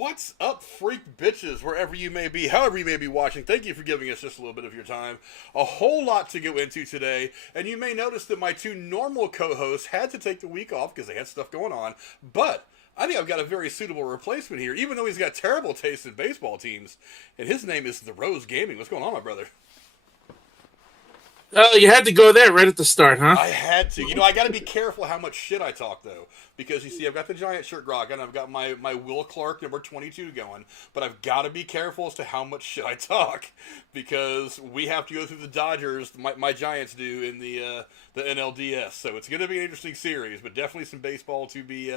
What's up, freak bitches, wherever you may be, however you may be watching? Thank you for giving us just a little bit of your time. A whole lot to go into today, and you may notice that my two normal co-hosts had to take the week off because they had stuff going on, but I think I've got a very suitable replacement here, even though he's got terrible taste in baseball teams, and his name is The Rose Gaming. What's going on, my brother? Oh, you had to go there right at the start, huh? I had to. You know, I got to be careful how much shit I talk, though. Because, you see, I've got the Giant shirt grog, and I've got my Will Clark number 22 going. But I've got to be careful as to how much shit I talk. Because we have to go through the Dodgers, my Giants do, in the NLDS. So it's going to be an interesting series, but definitely some baseball to be,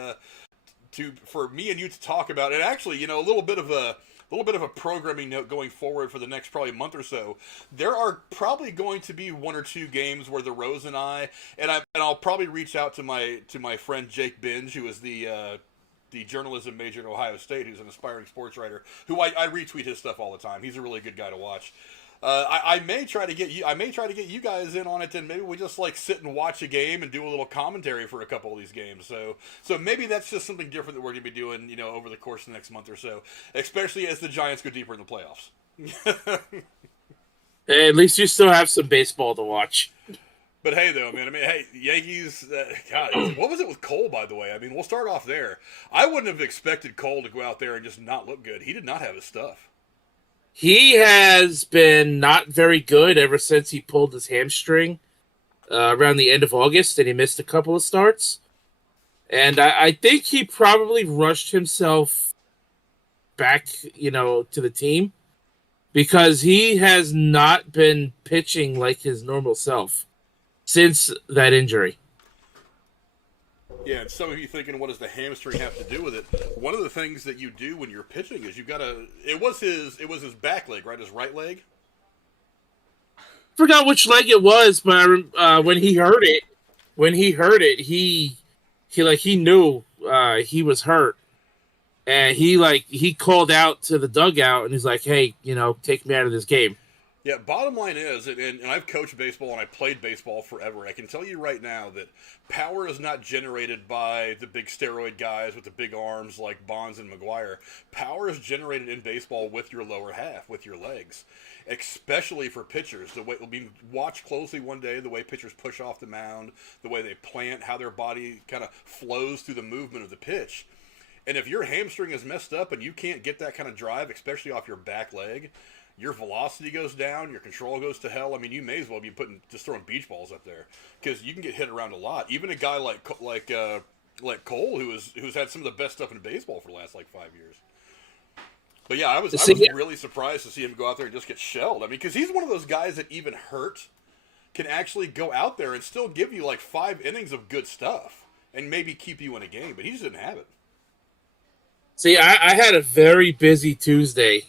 for me and you to talk about. And actually, you know, a little bit of a programming note going forward for the next probably month or so. There are probably going to be one or two games where the Rose and I'll probably reach out to my friend Jake Binge, who is the journalism major at Ohio State, who's an aspiring sports writer, who I retweet his stuff all the time. He's a really good guy to watch. I may try to get you guys in on it, and maybe we just like sit and watch a game and do a little commentary for a couple of these games. So maybe that's just something different that we're going to be doing, you know, over the course of the next month or so, especially as the Giants go deeper in the playoffs. Hey, at least you still have some baseball to watch. But hey, though, man, I mean, hey, Yankees, God, what was it with Cole, by the way? I mean, we'll start off there. I wouldn't have expected Cole to go out there and just not look good. He did not have his stuff. He has been not very good ever since he pulled his hamstring around the end of August, and he missed a couple of starts. And I think he probably rushed himself back, you know, to the team because he has not been pitching like his normal self since that injury. Yeah, and some of you thinking, what does the hamstring have to do with it? One of the things that you do when you're pitching is you gotta. It was his back leg, right? His right leg. Forgot which leg it was, but when he heard it, he knew he was hurt, and he called out to the dugout and he's like, "Hey, you know, take me out of this game." Yeah, bottom line is, and I've coached baseball and I played baseball forever. I can tell you right now that power is not generated by the big steroid guys with the big arms like Bonds and McGuire. Power is generated in baseball with your lower half, with your legs, especially for pitchers. The way watch closely one day the way pitchers push off the mound, the way they plant, how their body kind of flows through the movement of the pitch. And if your hamstring is messed up and you can't get that kind of drive, especially off your back leg, your velocity goes down, your control goes to hell. I mean, you may as well be just throwing beach balls up there because you can get hit around a lot. Even a guy like Cole, who's had some of the best stuff in baseball for the last 5 years. But yeah, I was really surprised to see him go out there and just get shelled. I mean, because he's one of those guys that even hurt can actually go out there and still give you 5 innings of good stuff and maybe keep you in a game. But he just didn't have it. See, I had a very busy Tuesday.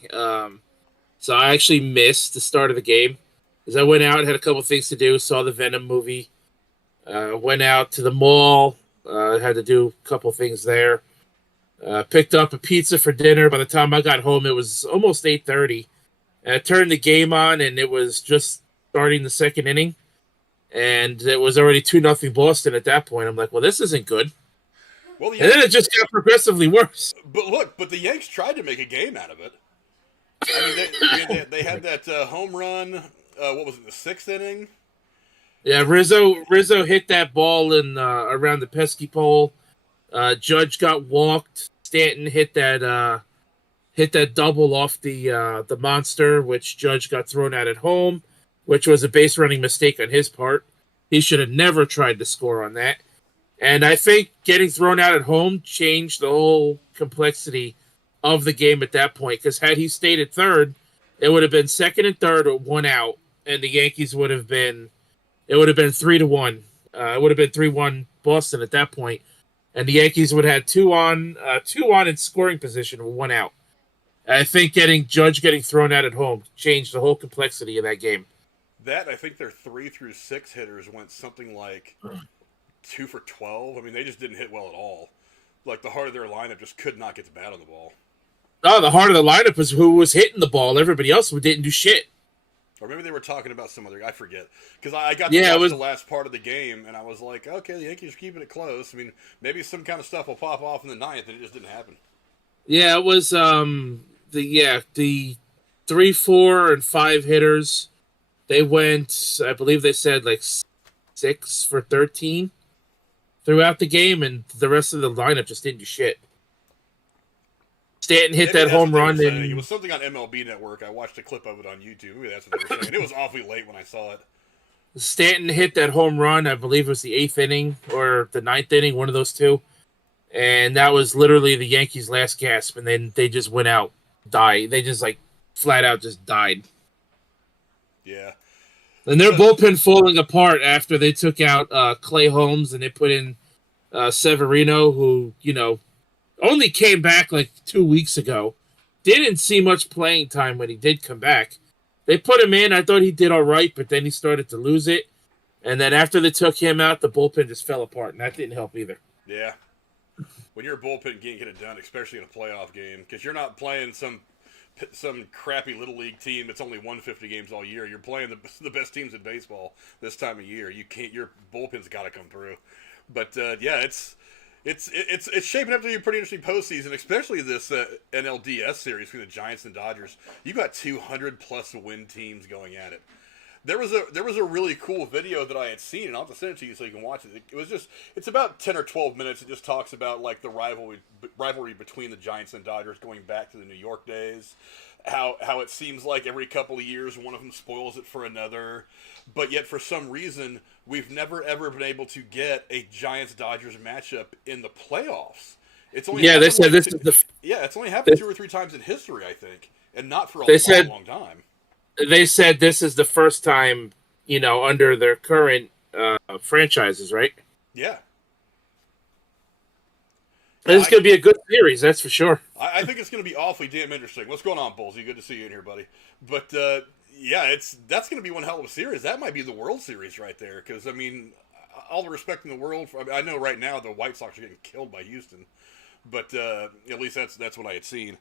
So I actually missed the start of the game because I went out, had a couple things to do, saw the Venom movie, went out to the mall, had to do a couple things there, picked up a pizza for dinner. By the time I got home, it was almost 8:30. And I turned the game on, and it was just starting the second inning, and it was already 2-0 Boston at that point. I'm like, well, this isn't good. Well, and then it just got progressively worse. But the Yanks tried to make a game out of it. I mean, they had that home run. What was it, the 6th inning? Yeah, Rizzo hit that ball in around the pesky pole. Judge got walked. Stanton hit that double off the monster, which Judge got thrown out at home, which was a base running mistake on his part. He should have never tried to score on that. And I think getting thrown out at home changed the whole complexity of the game at that point, because had he stayed at third, it would have been second and third or 1 out, and the Yankees would have been 3-1. It would have been 3-1 Boston at that point, and the Yankees would have had two on in scoring position with 1 out. I think Judge getting thrown out at home changed the whole complexity of that game. That, I think their 3 through 6 hitters went something like 2 for 12. I mean, they just didn't hit well at all. The heart of their lineup just could not get the bat on the ball. Oh, the heart of the lineup was who was hitting the ball. Everybody else didn't do shit. Or maybe they were talking about some other guy. I forget. Because I got to watch the last part of the game, and I was like, okay, the Yankees are keeping it close. I mean, maybe some kind of stuff will pop off in the 9th, and it just didn't happen. Yeah, it was the 3, 4, and 5 hitters. They went, I believe they said like 6 for 13 throughout the game, and the rest of the lineup just didn't do shit. Stanton hit Maybe that that's what home they were run, saying. It and was something on MLB Network. I watched a clip of it on YouTube. Maybe that's what they were saying. It was awfully late when I saw it. Stanton hit that home run. I believe it was the 8th inning or the 9th inning, one of those two. And that was literally the Yankees' last gasp, and then they just went out, died. They just like flat out just died. Yeah. And their bullpen falling apart after they took out Clay Holmes and they put in Severino, who, only came back like 2 weeks ago. Didn't see much playing time when he did come back. They put him in. I thought he did all right, but then he started to lose it. And then after they took him out, the bullpen just fell apart, and that didn't help either. Yeah. When you're a bullpen, can't get it done, especially in a playoff game, because you're not playing some crappy little league team that's only won 50 games all year. You're playing the best teams in baseball this time of year. You can't. Your bullpen's got to come through. But yeah, it's shaping up to be a pretty interesting postseason, especially this NLDS series between the Giants and Dodgers. You got 200+ win teams going at it. There was a really cool video that I had seen, and I'll have to send it to you so you can watch it. It's about 10 or 12 minutes. It just talks about like the rivalry between the Giants and Dodgers going back to the New York days. How it seems like every couple of years one of them spoils it for another, but yet for some reason we've never ever been able to get a Giants Dodgers matchup in the playoffs. It's only Yeah, they said like this is the. it's only happened 2 or 3 times in history, I think, and not for a They long, said long time. they said this is the first time, under their current franchises, right? Yeah. And it's going to be a good series, that's for sure. I think it's going to be awfully damn interesting. What's going on, Bullsy? Good to see you in here, buddy. But yeah, that's going to be one hell of a series. That might be the World Series right there. Because I mean, all the respect in the world. I know right now the White Sox are getting killed by Houston, but at least that's what I had seen.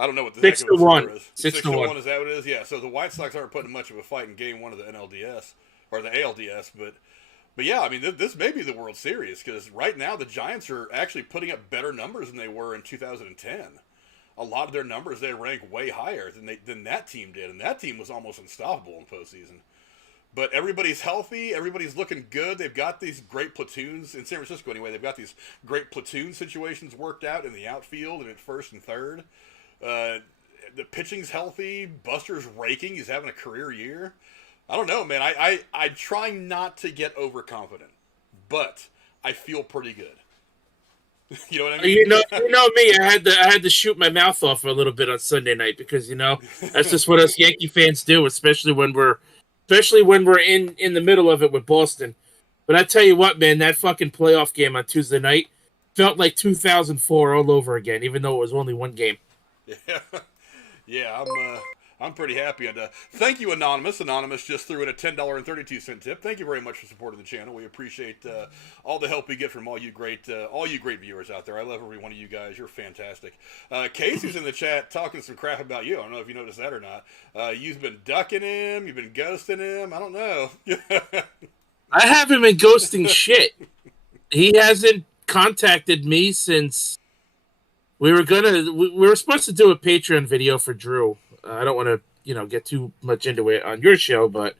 I don't know what the 6-1 is. 6-1 is that what it is? Yeah. So the White Sox aren't putting much of a fight in Game 1 of the NLDS or the ALDS, but yeah, I mean, this may be the World Series because right now the Giants are actually putting up better numbers than they were in 2010. A lot of their numbers, they rank way higher than that team did, and that team was almost unstoppable in postseason. But everybody's healthy, everybody's looking good. They've got these great platoons in San Francisco anyway. They've got these great platoon situations worked out in the outfield and at first and third. The pitching's healthy. Buster's raking. He's having a career year. I don't know, man. I try not to get overconfident, but I feel pretty good. You know what I mean? You know me. I had to shoot my mouth off for a little bit on Sunday night because that's just what us Yankee fans do, especially when we're in the middle of it with Boston. But I tell you what, man, that fucking playoff game on Tuesday night felt like 2004 all over again, even though it was only one game. Yeah, yeah. I'm pretty happy. And thank you, Anonymous. Anonymous just threw in a $10.32 tip. Thank you very much for supporting the channel. We appreciate all the help we get from all you great viewers out there. I love every one of you guys. You're fantastic. Casey's in the chat talking some crap about you. I don't know if you noticed that or not. You've been ducking him. You've been ghosting him. I don't know. I haven't been ghosting shit. He hasn't contacted me since we were supposed to do a Patreon video for Drew. I don't want to, get too much into it on your show, but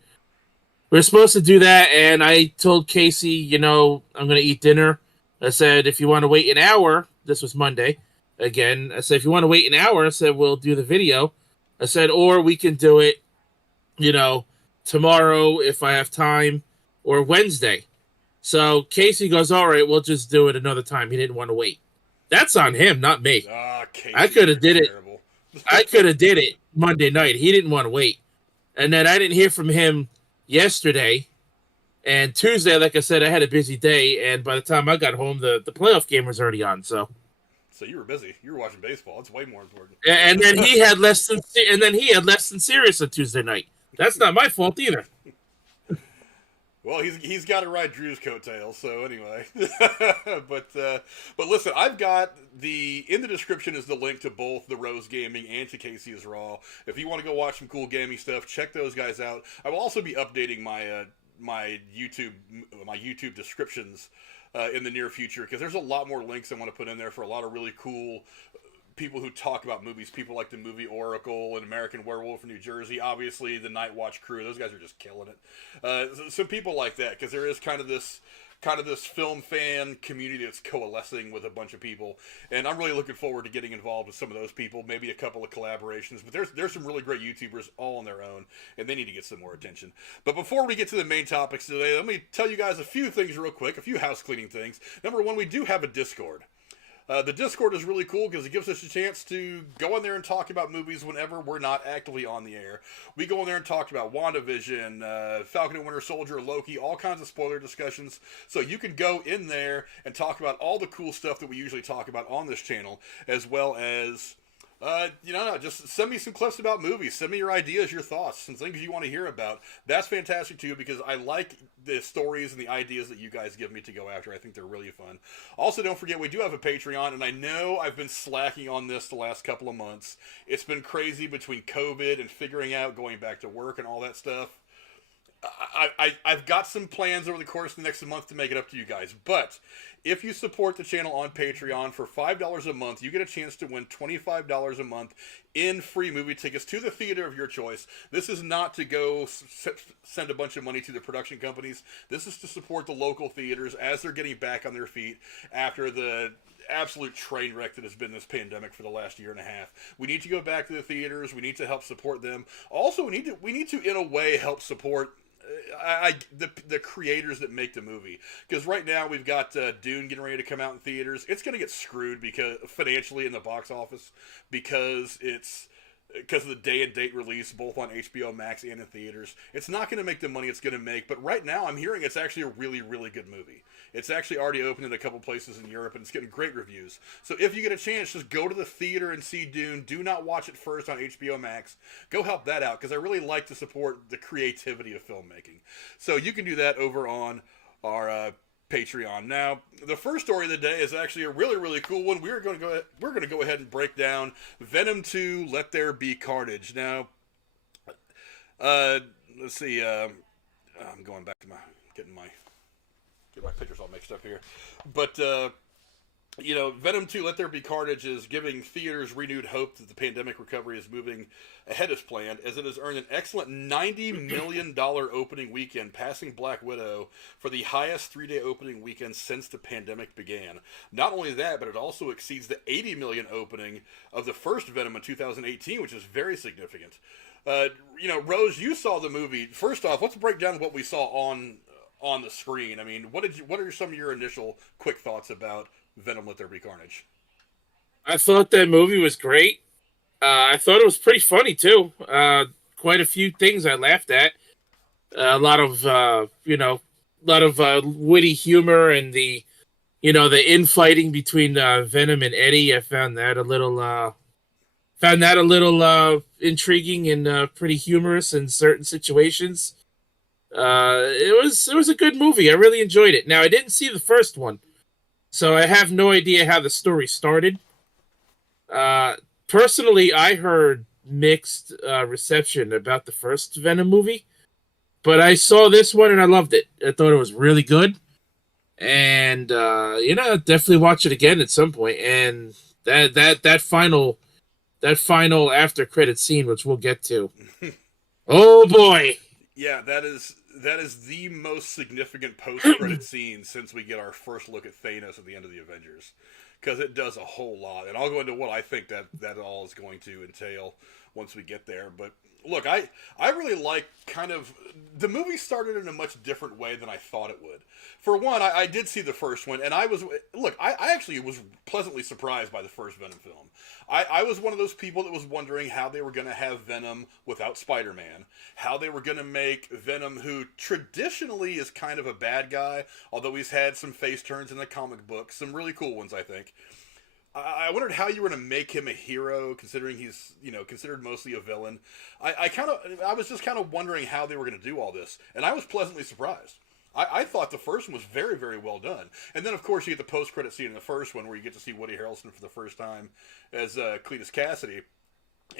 we were supposed to do that, and I told Casey, I'm going to eat dinner. I said, if you want to wait an hour, this was Monday, again, I said, if you want to wait an hour, I said, we'll do the video. I said, or we can do it, tomorrow if I have time, or Wednesday. So Casey goes, all right, we'll just do it another time. He didn't want to wait. That's on him, not me. I could have did it. I could have did it Monday night. He didn't want to wait. And then I didn't hear from him yesterday. And Tuesday, like I said, I had a busy day. And by the time I got home, the playoff game was already on. So you were busy. You were watching baseball. It's way more important. And then he had less than serious on Tuesday night. That's not my fault either. Well, he's got to ride Drew's coattails. So anyway, but listen, I've got in the description is the link to both the Rose Gaming and to Casey's Raw. If you want to go watch some cool gaming stuff, check those guys out. I will also be updating my YouTube descriptions in the near future because there's a lot more links I want to put in there for a lot of really cool people who talk about movies, people like the Movie Oracle and American Werewolf in New Jersey, obviously the Night Watch crew, those guys are just killing it. Some people like that, because there is kind of this film fan community that's coalescing with a bunch of people, and I'm really looking forward to getting involved with some of those people, maybe a couple of collaborations, but there's some really great YouTubers all on their own, and they need to get some more attention. But before we get to the main topics today, let me tell you guys a few things real quick, a few house cleaning things. Number one, we do have a Discord. The Discord is really cool because it gives us a chance to go in there and talk about movies whenever we're not actively on the air. We go in there and talk about WandaVision, Falcon and Winter Soldier, Loki, all kinds of spoiler discussions. So you can go in there and talk about all the cool stuff that we usually talk about on this channel, as well as just send me some clips about movies. Send me your ideas, your thoughts, some things you want to hear about. That's fantastic too, because I like the stories and the ideas that you guys give me to go after. I think they're really fun. Also, don't forget, we do have a Patreon, and I know I've been slacking on this the last couple of months. It's been crazy between COVID and figuring out going back to work and all that stuff. I've got some plans over the course of the next month to make it up to you guys, but if you support the channel on Patreon for $5 a month, you get a chance to win $25 a month in free movie tickets to the theater of your choice. This is not to go send a bunch of money to the production companies. This is to support the local theaters as they're getting back on their feet after the absolute train wreck that has been this pandemic for the last year and a half. We need to go back to the theaters. We need to help support them. Also, we need to in a way help support the creators that make the movie, because right now we've got Dune getting ready to come out in theaters. It's going to get screwed because financially in the box office because of the day and date release both on HBO Max and in theaters. It's not going to make the money it's going to make, but right now I'm hearing it's actually a really, really good movie. It's actually already opened in a couple places in Europe, and it's getting great reviews. So if you get a chance, just go to the theater and see Dune. Do not watch it first on HBO Max. Go help that out, because I really like to support the creativity of filmmaking. So you can do that over on our Patreon. Now, the first story of the day is actually a really, really cool one. We're going to go ahead and break down Venom 2: Let There Be Carnage. Now, let's see. I'm going back to getting my pictures all mixed up here. But Venom 2: Let There Be Carnage is giving theaters renewed hope that the pandemic recovery is moving ahead as planned, as it has earned an excellent $90 million opening weekend, passing Black Widow for the highest three-day opening weekend since the pandemic began. Not only that, but it also exceeds the $80 million opening of the first Venom in 2018, which is very significant. Rose, you saw the movie. First off, let's break down what we saw on the screen. I mean, what are some of your initial quick thoughts about Venom: Let There Be Carnage? I thought that movie was great. I thought it was pretty funny too. Quite a few things I laughed at. A lot of witty humor, and the infighting between Venom and Eddie. I found that a little intriguing and pretty humorous in certain situations. It was a good movie. I really enjoyed it. Now, I didn't see the first one, so I have no idea how the story started. Personally, I heard mixed reception about the first Venom movie, but I saw this one and I loved it. I thought it was really good, and definitely watch it again at some point. And that final after credit scene, which we'll get to. Oh boy! Yeah, that is the most significant post-credit scene since we get our first look at Thanos at the end of the Avengers, because it does a whole lot, and I'll go into what I think that all is going to entail once we get there. But look, I really like the movie started in a much different way than I thought it would. For one, I did see the first one, and I actually was pleasantly surprised by the first Venom film. I was one of those people that was wondering how they were going to have Venom without Spider-Man, how they were going to make Venom, who traditionally is kind of a bad guy, although he's had some face turns in the comic books, some really cool ones, I think. I wondered how you were going to make him a hero, considering he's, considered mostly a villain. I was just kind of wondering how they were going to do all this, and I was pleasantly surprised. I thought the first one was very, very well done. And then, of course, you get the post-credit scene in the first one where you get to see Woody Harrelson for the first time as Cletus Cassidy.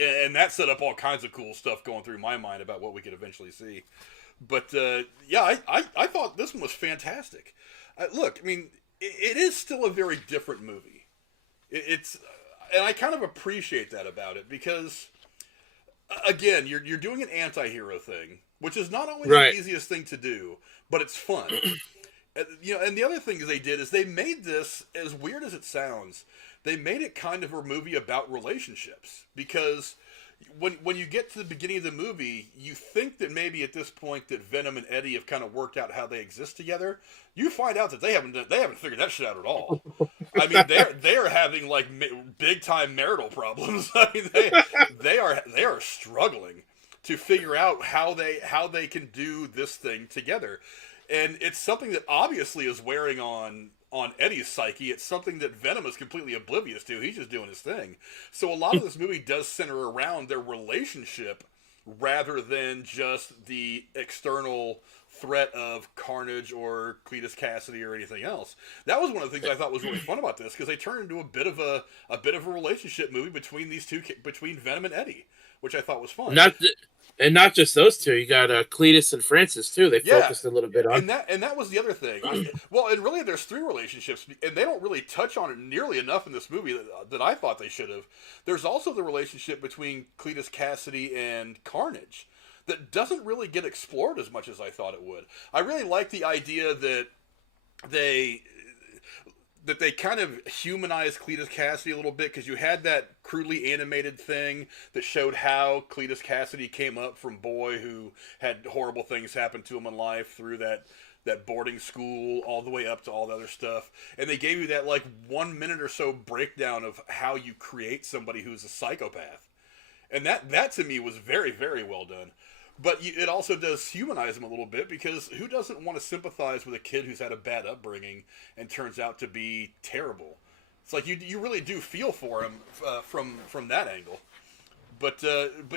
And that set up all kinds of cool stuff going through my mind about what we could eventually see. But, I thought this one was fantastic. Look, I mean, it is still a very different movie. I kind of appreciate that about it because, again, you're doing an anti-hero thing, which is not always Right. the easiest thing to do, but it's fun. And the other thing they did is they made this, as weird as it sounds, they made it kind of a movie about relationships because when you get to the beginning of the movie, you think that maybe at this point that Venom and Eddie have kind of worked out how they exist together. You find out that they haven't figured that shit out at all. I mean, they're having like big time marital problems. I mean, they are struggling to figure out how they can do this thing together. And it's something that obviously is wearing on Eddie's psyche. It's something that Venom is completely oblivious to. He's just doing his thing. So a lot of this movie does center around their relationship rather than just the external threat of Carnage or Cletus Cassidy or anything else. That was one of the things I thought was really fun about this because they turned into a bit of a relationship movie between between Venom and Eddie, which I thought was fun. Not just those two. You got Cletus and Francis too. They focused a little bit on, and that was the other thing. And really, there's 3 relationships, and they don't really touch on it nearly enough in this movie that I thought they should have. There's also the relationship between Cletus Cassidy and Carnage that doesn't really get explored as much as I thought it would. I really like the idea that they kind of humanized Cletus Cassidy a little bit because you had that crudely animated thing that showed how Cletus Cassidy came up from boy who had horrible things happen to him in life through that boarding school all the way up to all the other stuff. And they gave you that like 1 minute or so breakdown of how you create somebody who's a psychopath. And that to me was very, very well done. But it also does humanize him a little bit because who doesn't want to sympathize with a kid who's had a bad upbringing and turns out to be terrible? It's like you really do feel for him from that angle. But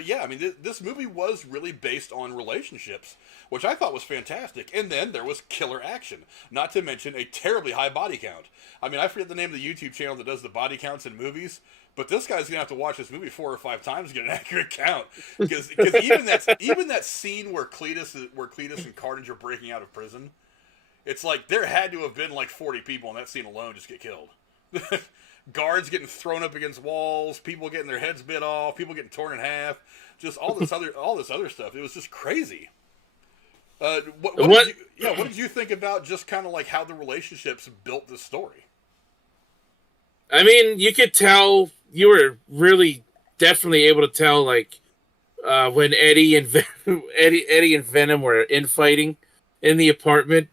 yeah, I mean, this movie was really based on relationships, which I thought was fantastic. And then there was killer action, not to mention a terribly high body count. I mean, I forget the name of the YouTube channel that does the body counts in movies. But this guy's gonna have to watch this movie 4 or 5 times to get an accurate count, because even that scene where Cletus and Carnage are breaking out of prison, it's like there had to have been like 40 people in that scene alone just get killed. Guards getting thrown up against walls, people getting their heads bit off, people getting torn in half, just all this other stuff. It was just crazy. What did you think about just kind of like how the relationships built this story? I mean, you could tell, you were really definitely able to tell, like, when Eddie and Venom were infighting in the apartment,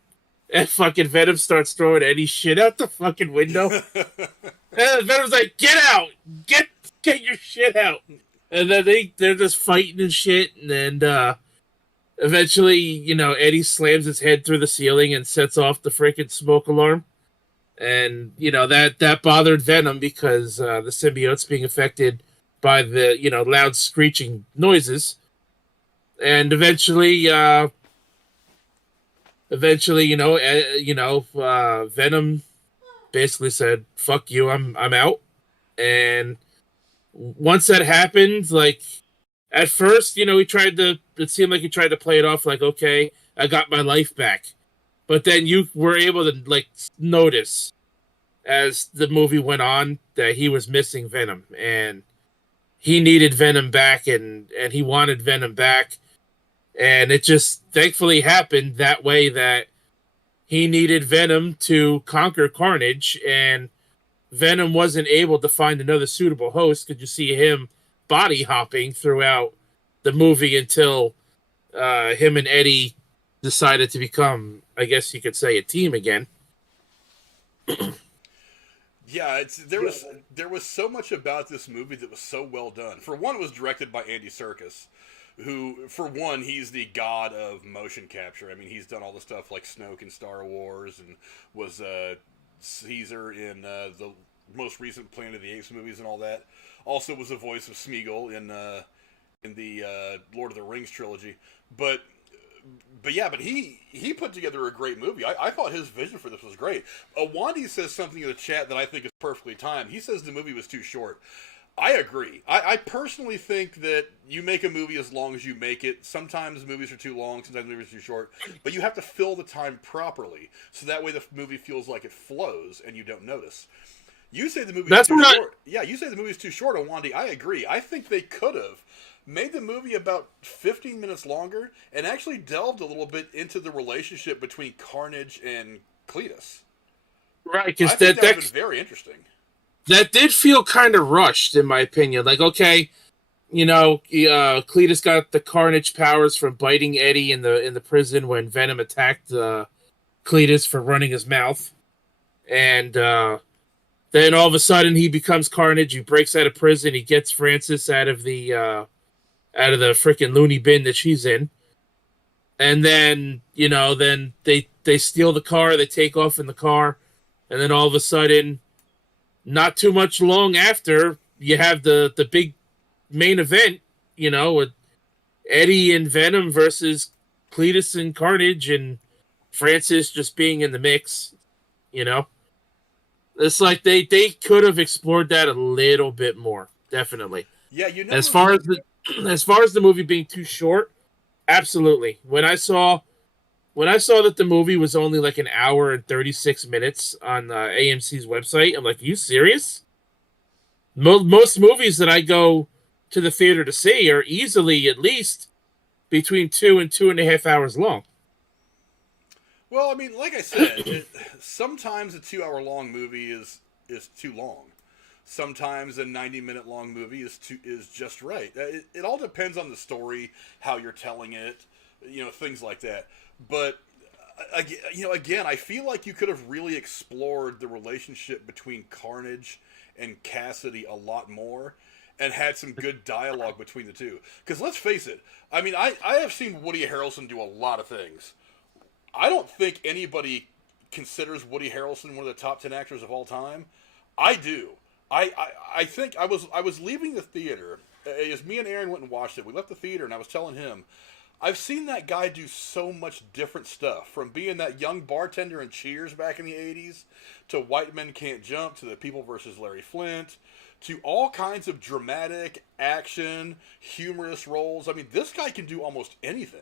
and fucking Venom starts throwing Eddie's shit out the fucking window. And Venom's like, "Get out! Get your shit out!" And then they're just fighting and shit, and then eventually, Eddie slams his head through the ceiling and sets off the freaking smoke alarm. And, that bothered Venom because the symbiote's being affected by the, loud screeching noises. And eventually, Venom basically said, "Fuck you, I'm out." And once that happened, like, at first, it seemed like he tried to play it off like, okay, I got my life back. But then you were able to, like, notice as the movie went on that he was missing Venom. And he needed Venom back, and he wanted Venom back. And it just thankfully happened that way, that he needed Venom to conquer Carnage. And Venom wasn't able to find another suitable host because you see him body hopping throughout the movie until him and Eddie decided to become, I guess you could say, a team again. Yeah, there was so much about this movie that was so well done. For one, it was directed by Andy Serkis, who, for one, he's the god of motion capture. I mean, he's done all the stuff like Snoke in Star Wars, and was Caesar in the most recent Planet of the Apes movies and all that. Also was the voice of Smeagol in the Lord of the Rings trilogy. But he put together a great movie. I thought his vision for this was great. Awandi says something in the chat that I think is perfectly timed. He says the movie was too short. I agree. I personally think that you make a movie as long as you make it. Sometimes movies are too long, sometimes movies are too short. But you have to fill the time properly, so that way the movie feels like it flows and you don't notice. You say the movie's That's too what short. Yeah, you say the movie's too short, Wandy. I agree. I think they could have made the movie about 15 minutes longer and actually delved a little bit into the relationship between Carnage and Cletus. right, I because think that would have been very interesting. that did feel kind of rushed, in my opinion. Like, okay, Cletus got the Carnage powers from biting Eddie in the prison when Venom attacked Cletus for running his mouth, and then all of a sudden he becomes Carnage. He breaks out of prison. He gets Frances out of the freaking loony bin that she's in, and then then they steal the car. They take off in the car, and then all of a sudden, not too much long after, you have the big main event. With Eddie and Venom versus Cletus and Carnage, and Frances just being in the mix. It's like they could have explored that a little bit more, definitely. Yeah, As far as the movie being too short, absolutely. When I saw that the movie was only like an hour and 36 minutes on AMC's website, I'm like, are you serious? Most movies that I go to the theater to see are easily at least between 2 and 2.5 hours long. Well, I mean, like I said, sometimes a 2-hour-long movie is too long. Sometimes a 90-minute long movie is just right. It all depends on the story, how you're telling it, things like that. But again, I feel like you could have really explored the relationship between Carnage and Cassidy a lot more, and had some good dialogue between the two. Because let's face it, I mean, I have seen Woody Harrelson do a lot of things. I don't think anybody considers Woody Harrelson one of the top 10 actors of all time. I do. I think I was leaving the theater as me and Aaron went and watched it. We left the theater and I was telling him, I've seen that guy do so much different stuff, from being that young bartender in Cheers back in the 80s to White Men Can't Jump to The People versus Larry Flint to all kinds of dramatic action, humorous roles. I mean, this guy can do almost anything.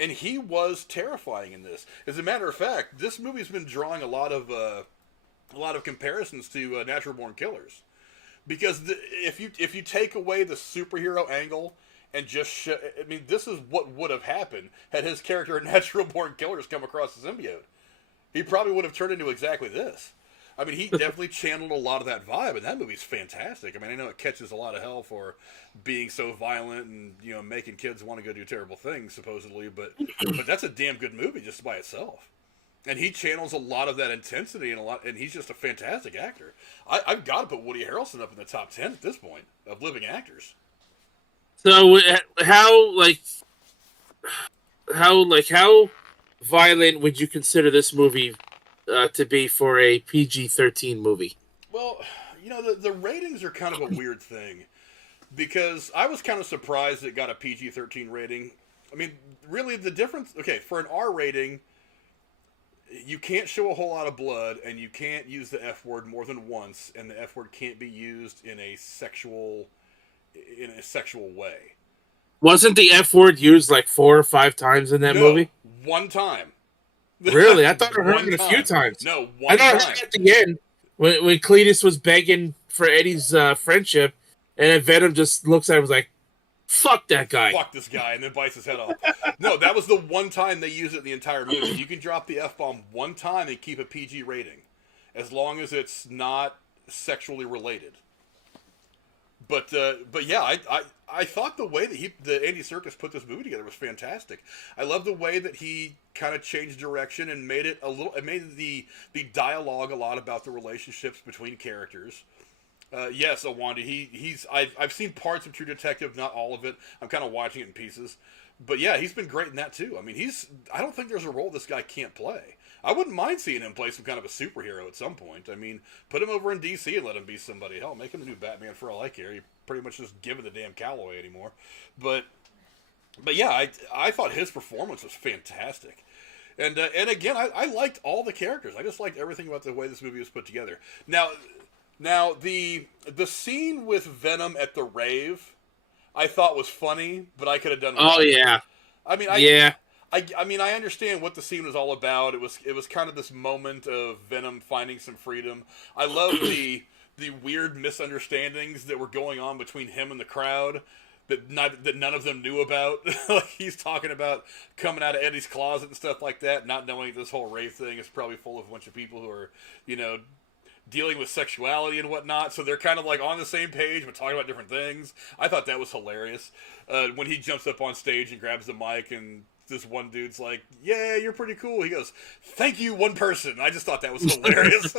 And he was terrifying in this. As a matter of fact, this movie's been drawing a lot of comparisons to Natural Born Killers, because if you take away the superhero angle and just I mean, this is what would have happened had his character in Natural Born Killers come across the symbiote. He probably would have turned into exactly this. I mean, he definitely channeled a lot of that vibe, and that movie's fantastic. I mean, I know it catches a lot of hell for being so violent and making kids want to go do terrible things, supposedly, but that's a damn good movie just by itself. And he channels a lot of that intensity and he's just a fantastic actor. I've got to put Woody Harrelson up in the top 10 at this point of living actors. So how violent would you consider this movie to be for a PG-13 movie? Well, the ratings are kind of a weird thing, because I was kind of surprised it got a PG-13 rating. I mean, really the difference, okay, for an R rating, you can't show a whole lot of blood, and you can't use the F word more than once, and the F word can't be used in a sexual way. Wasn't the F word used like 4 or 5 times in that movie? One time. Really? I thought I heard it a few times. No, one time. I thought I heard at the end when Cletus was begging for Eddie's friendship, and then Venom just looks at him and was like, fuck that guy. Fuck this guy, and then bites his head off. No, that was the one time they used it in the entire movie. You can drop the F-bomb one time and keep a PG rating, as long as it's not sexually related. But yeah, I thought the way that Andy Serkis put this movie together was fantastic. I love the way that he kind of changed direction and made it the dialogue a lot about the relationships between characters. Yes, Awandi, I've seen parts of True Detective, not all of it. I'm kind of watching it in pieces. But yeah, he's been great in that too. I mean, I don't think there's a role this guy can't play. I wouldn't mind seeing him play some kind of a superhero at some point. I mean, put him over in DC and let him be somebody. Hell, make him the new Batman for all I care. You pretty much just give it the damn Calloway anymore. But yeah, I thought his performance was fantastic. And again, I liked all the characters. I just liked everything about the way this movie was put together. Now the scene with Venom at the rave, I thought was funny, but I could have done. Oh yeah. I mean, I mean, I understand what the scene was all about. It was kind of this moment of Venom finding some freedom. I love the weird misunderstandings that were going on between him and the crowd that none of them knew about. Like he's talking about coming out of Eddie's closet and stuff like that, not knowing this whole Rave thing is probably full of a bunch of people who are, you know, dealing with sexuality and whatnot, so they're kind of like on the same page but talking about different things. I thought that was hilarious. When he jumps up on stage and grabs the mic and this one dude's like, "Yeah, you're pretty cool." He goes, "Thank you, one person." I just thought that was hilarious.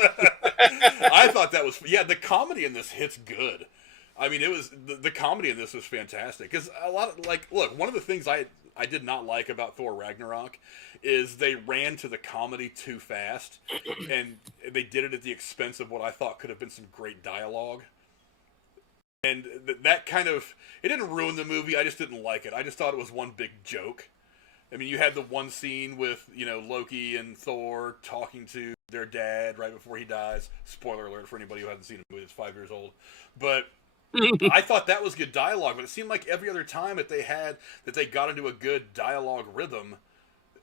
I thought that was, yeah, the comedy in this hits good. I mean, it was the comedy in this was fantastic because a lot of like, look, one of the things I did not like about Thor Ragnarok is they ran to the comedy too fast, and they did it at the expense of what I thought could have been some great dialogue. And that kind of, it didn't ruin the movie. I just didn't like it. I just thought it was one big joke. I mean, you had the one scene with, you know, Loki and Thor talking to their dad right before he dies. Spoiler alert for anybody who hasn't seen the movie that's 5 years old. But I thought that was good dialogue, but it seemed like every other time that they got into a good dialogue rhythm,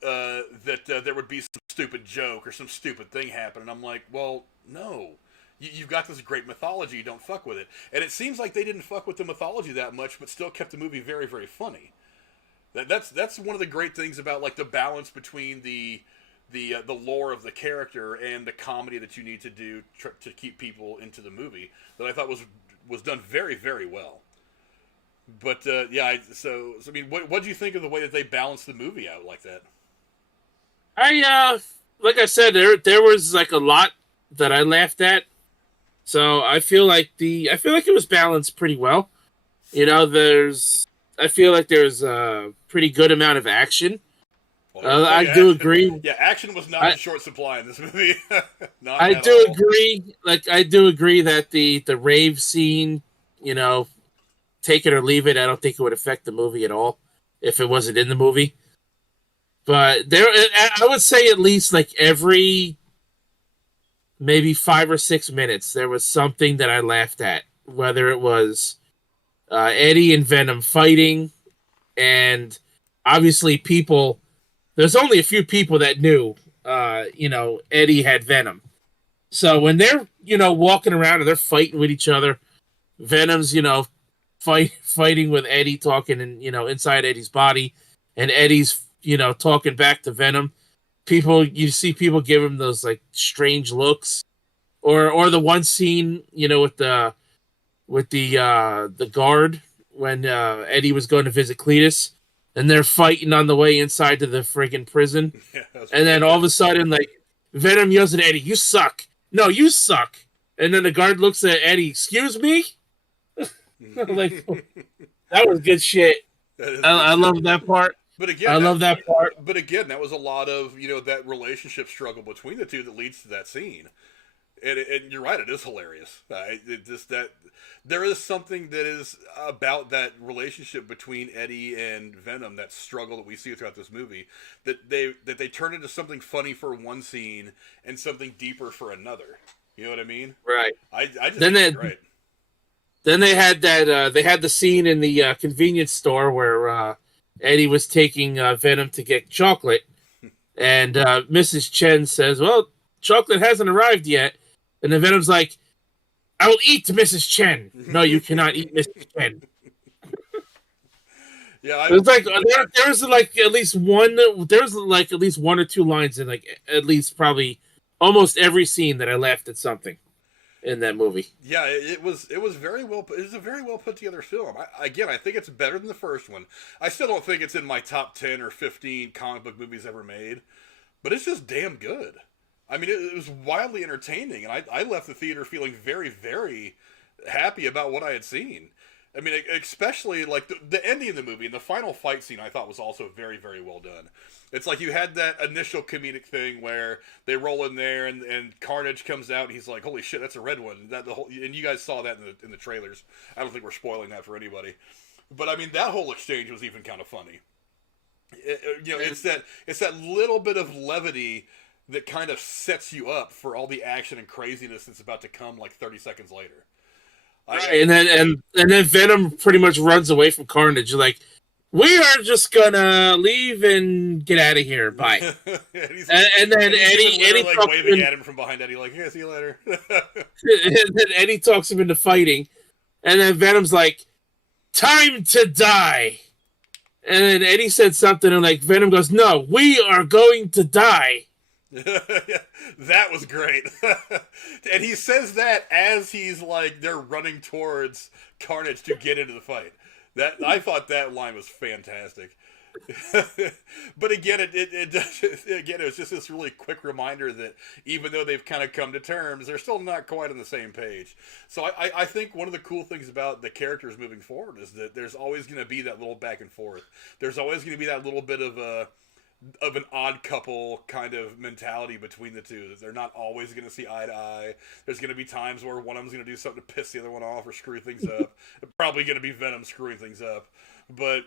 that there would be some stupid joke or some stupid thing happen. And I'm like, well, no. You've got this great mythology, don't fuck with it. And it seems like they didn't fuck with the mythology that much, but still kept the movie very, very funny. That's one of the great things about like the balance between the lore of the character and the comedy that you need to do to keep people into the movie that I thought was done very, very well. But yeah, so I mean, what do you think of the way that they balanced the movie out like that? Like I said, there was like a lot that I laughed at, so I feel like it was balanced pretty well. You know, I feel like there's a pretty good amount of action. I do agree. Yeah, action was not in short supply in this movie. I do agree. Like I do agree that the rave scene, you know, take it or leave it, I don't think it would affect the movie at all if it wasn't in the movie. But I would say at least like every maybe 5 or 6 minutes, there was something that I laughed at, whether it was Eddie and Venom fighting, and obviously there's only a few people that knew, you know, Eddie had Venom. So when they're, you know, walking around and they're fighting with each other, Venom's, you know, fighting with Eddie, talking and, you know, inside Eddie's body, and Eddie's, you know, talking back to Venom. You see people give him those like strange looks, or the one scene, you know, with the guard when Eddie was going to visit Cletus, and they're fighting on the way inside to the friggin' prison, and then all of a sudden, like, Venom yells at Eddie, "You suck! No, you suck!" And then the guard looks at Eddie, "Excuse me?" Like, that was good shit. I love that part. But again, I love that part. But again, that was a lot of, you know, that relationship struggle between the two that leads to that scene. And you're right, it is hilarious. There is something that is about that relationship between Eddie and Venom, that struggle that we see throughout this movie, that they turn into something funny for one scene and something deeper for another. You know what I mean? Right. I just think it's great. Then they had they had the scene in the convenience store where Eddie was taking Venom to get chocolate, and Mrs. Chen says, "Well, chocolate hasn't arrived yet." And then Venom's like, "I will eat Mrs. Chen." "No, you cannot eat Mrs. Chen." Yeah, it was like there was like at least one. There was like at least one or two lines in like at least probably almost every scene that I laughed at something in that movie. Yeah, it was very well. It was a very well put together film. I think it's better than the first one. I still don't think it's in my top 10 or 15 comic book movies ever made, but it's just damn good. I mean, it was wildly entertaining, and I left the theater feeling very, very happy about what I had seen. I mean, especially like the ending of the movie and the final fight scene, I thought was also very, very well done. It's like you had that initial comedic thing where they roll in there and Carnage comes out and he's like, "Holy shit, that's a red one!" And you guys saw that in the trailers. I don't think we're spoiling that for anybody, but I mean that whole exchange was even kind of funny. You know, it's that little bit of levity that kind of sets you up for all the action and craziness that's about to come like 30 seconds later. Right, and then Venom pretty much runs away from Carnage. Like, we are just gonna leave and get out of here. Bye. And then Eddie like talks waving him, at him from behind Eddie, like, "Yeah, see you later." and then Eddie talks him into fighting, and then Venom's like, "Time to die." And then Eddie said something, and like Venom goes, "No, we are going to die." That was great. And he says that as he's like they're running towards Carnage to get into the fight. That I thought that line was fantastic. But again, it was just this really quick reminder that even though they've kind of come to terms, they're still not quite on the same page. So I think one of the cool things about the characters moving forward is that there's always going to be that little back and forth. There's always going to be that little bit of an odd couple kind of mentality between the two. That they're not always going to see eye to eye. There's going to be times where one of them's going to do something to piss the other one off or screw things up. Probably going to be Venom screwing things up. But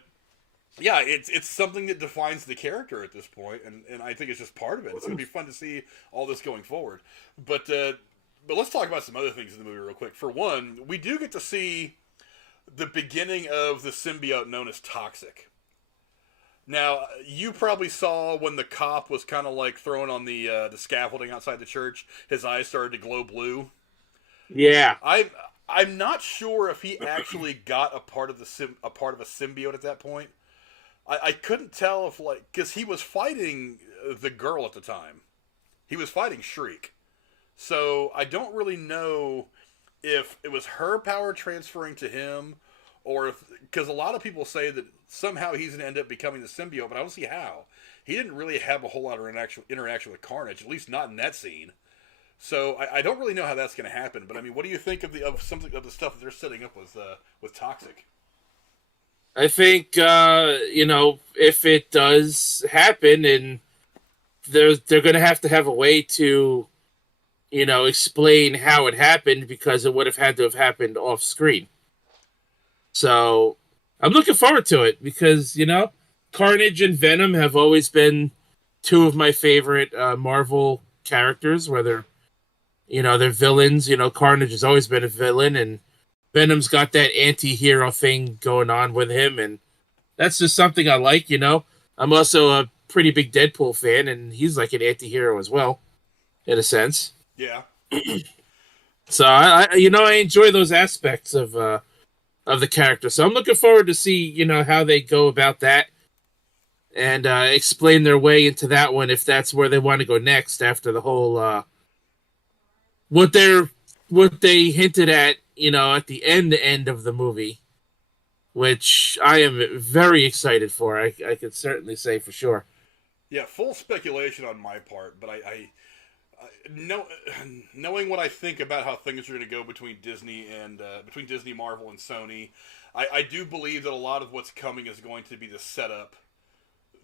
yeah, it's something that defines the character at this point, and I think it's just part of it. It's going to be fun to see all this going forward. But let's talk about some other things in the movie real quick. For one, we do get to see the beginning of the symbiote known as Toxic. Now, you probably saw when the cop was kind of like thrown on the scaffolding outside the church, his eyes started to glow blue. Yeah, I'm not sure if he actually got a part of a symbiote at that point. I couldn't tell if because he was fighting the girl at the time. He was fighting Shriek. So I don't really know if it was her power transferring to him, or if, because a lot of people say that somehow he's going to end up becoming the symbiote, but I don't see how. He didn't really have a whole lot of interaction with Carnage, at least not in that scene. So I don't really know how that's going to happen. But I mean, what do you think of the stuff that they're setting up with Toxic? I think if it does happen, and they're going to have a way to explain how it happened, because it would have had to have happened off screen. So I'm looking forward to it because, Carnage and Venom have always been two of my favorite Marvel characters, whether, they're villains. Carnage has always been a villain, and Venom's got that anti-hero thing going on with him, and that's just something I like, I'm also a pretty big Deadpool fan, and he's like an anti-hero as well, in a sense. Yeah. So I enjoy those aspects of the character. So I'm looking forward to see, how they go about that and explain their way into that one, if that's where they want to go next after the whole what they hinted at, at the end of the movie, which I am very excited for. I could certainly say for sure. Yeah, full speculation on my part, but knowing what I think about how things are going to go between Disney, Marvel, and Sony, I do believe that a lot of what's coming is going to be the setup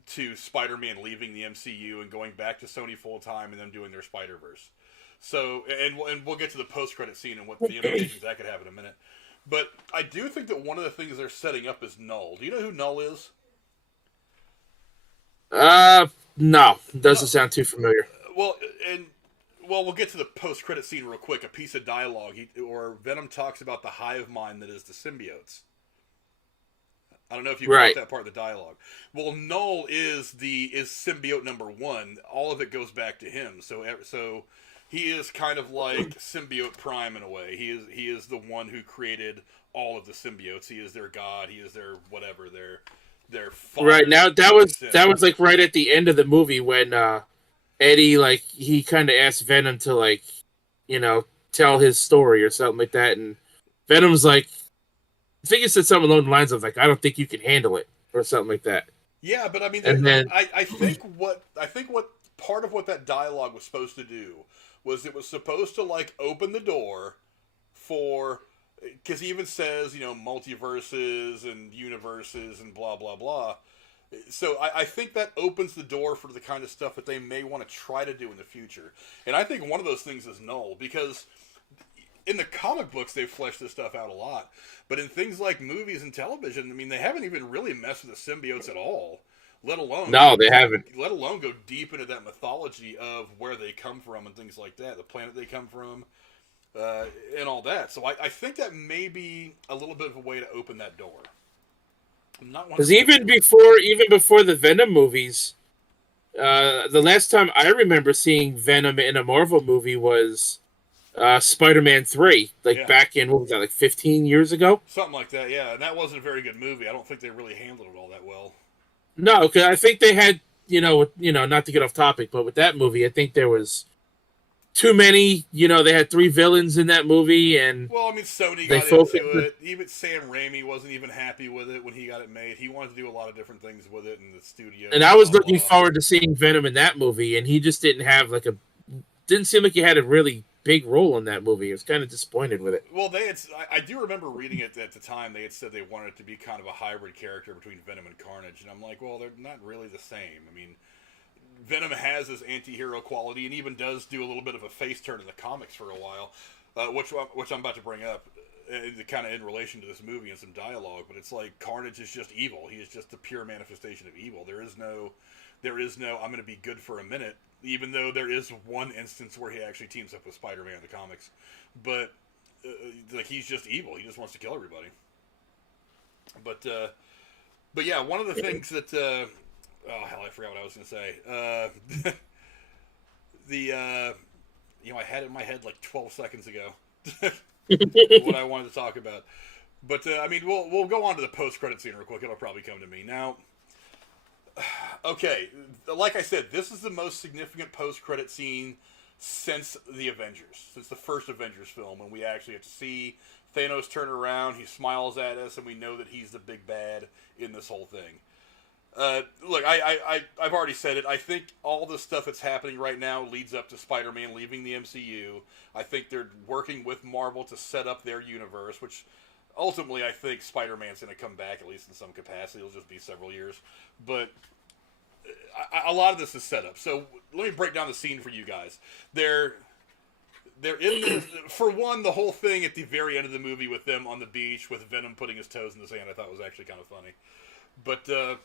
to Spider-Man leaving the MCU and going back to Sony full time, and them doing their Spider-Verse. So, and we'll get to the post-credit scene and what the implications that could have in a minute. But I do think that one of the things they're setting up is Null. Do you know who Null is? No, doesn't sound too familiar. Well, we'll get to the post-credit scene real quick. A piece of dialogue, Venom talks about the hive mind that is the symbiotes. I don't know if you caught that part of the dialogue. Well, Null is symbiote number 1. All of it goes back to him. So he is kind of like Symbiote Prime in a way. He is the one who created all of the symbiotes. He is their god. He is their whatever. Their father. Right now, that was like right at the end of the movie when Eddie he kind of asked Venom to tell his story or something like that, and Venom's like, I think he said something along the lines of I don't think you can handle it or something like that. Yeah, but I mean, I think what part of what that dialogue was supposed to do was it was supposed to open the door for, because he even says multiverses and universes and blah blah blah. So I think that opens the door for the kind of stuff that they may want to try to do in the future. And I think one of those things is Null, because in the comic books they've fleshed this stuff out a lot, but in things like movies and television, I mean, they haven't even really messed with the symbiotes at all. Let alone they haven't. Let alone go deep into that mythology of where they come from and things like that, the planet they come from, and all that. So I think that may be a little bit of a way to open that door. Not Because even before the Venom movies, the last time I remember seeing Venom in a Marvel movie was Spider-Man 3, like Yeah, back in, what was that, like 15 years ago? something like that. Yeah, and that wasn't a very good movie. I don't think they really handled it all that well. No, because I think they had, not to get off topic, but with that movie, I think there was too many. They had three villains in that movie, and Well, I mean, Sony they got focused. into it. Even Sam Raimi wasn't even happy with it when he got it made. He wanted to do a lot of different things with it in the studio. And I was Blah, looking blah. forward to seeing Venom in that movie, and he just didn't have didn't seem like he had a really big role in that movie. I was kind of disappointed with it. Well, they had. I do remember reading it at the time. They had said they wanted it to be kind of a hybrid character between Venom and Carnage, and I'm like, well, they're not really the same. I mean, Venom has his anti-hero quality, and even does do a little bit of a face turn in the comics for a while, which I'm about to bring up, kind of in relation to this movie and some dialogue. But it's like Carnage is just evil. He is just the pure manifestation of evil. There is no I'm going to be good for a minute. Even though there is one instance where he actually teams up with Spider-Man in the comics, but like he's just evil. He just wants to kill everybody. But yeah, one of the things that oh hell, I forgot what I was going to say. I had it in my head like 12 seconds ago what I wanted to talk about. But I mean, we'll go on to the post-credit scene real quick. It'll probably come to me now. Okay, like I said, this is the most significant post-credit scene since the Avengers, since the first Avengers film, when we actually have to see Thanos turn around, he smiles at us, and we know that he's the big bad in this whole thing. Look, I've already said it. I think all the stuff that's happening right now leads up to Spider-Man leaving the MCU. I think they're working with Marvel to set up their universe, which ultimately I think Spider-Man's going to come back, at least in some capacity. It'll just be several years. But a lot of this is set up. So let me break down the scene for you guys. They're in the, for one, the whole thing at the very end of the movie with them on the beach with Venom putting his toes in the sand, I thought was actually kind of funny. But the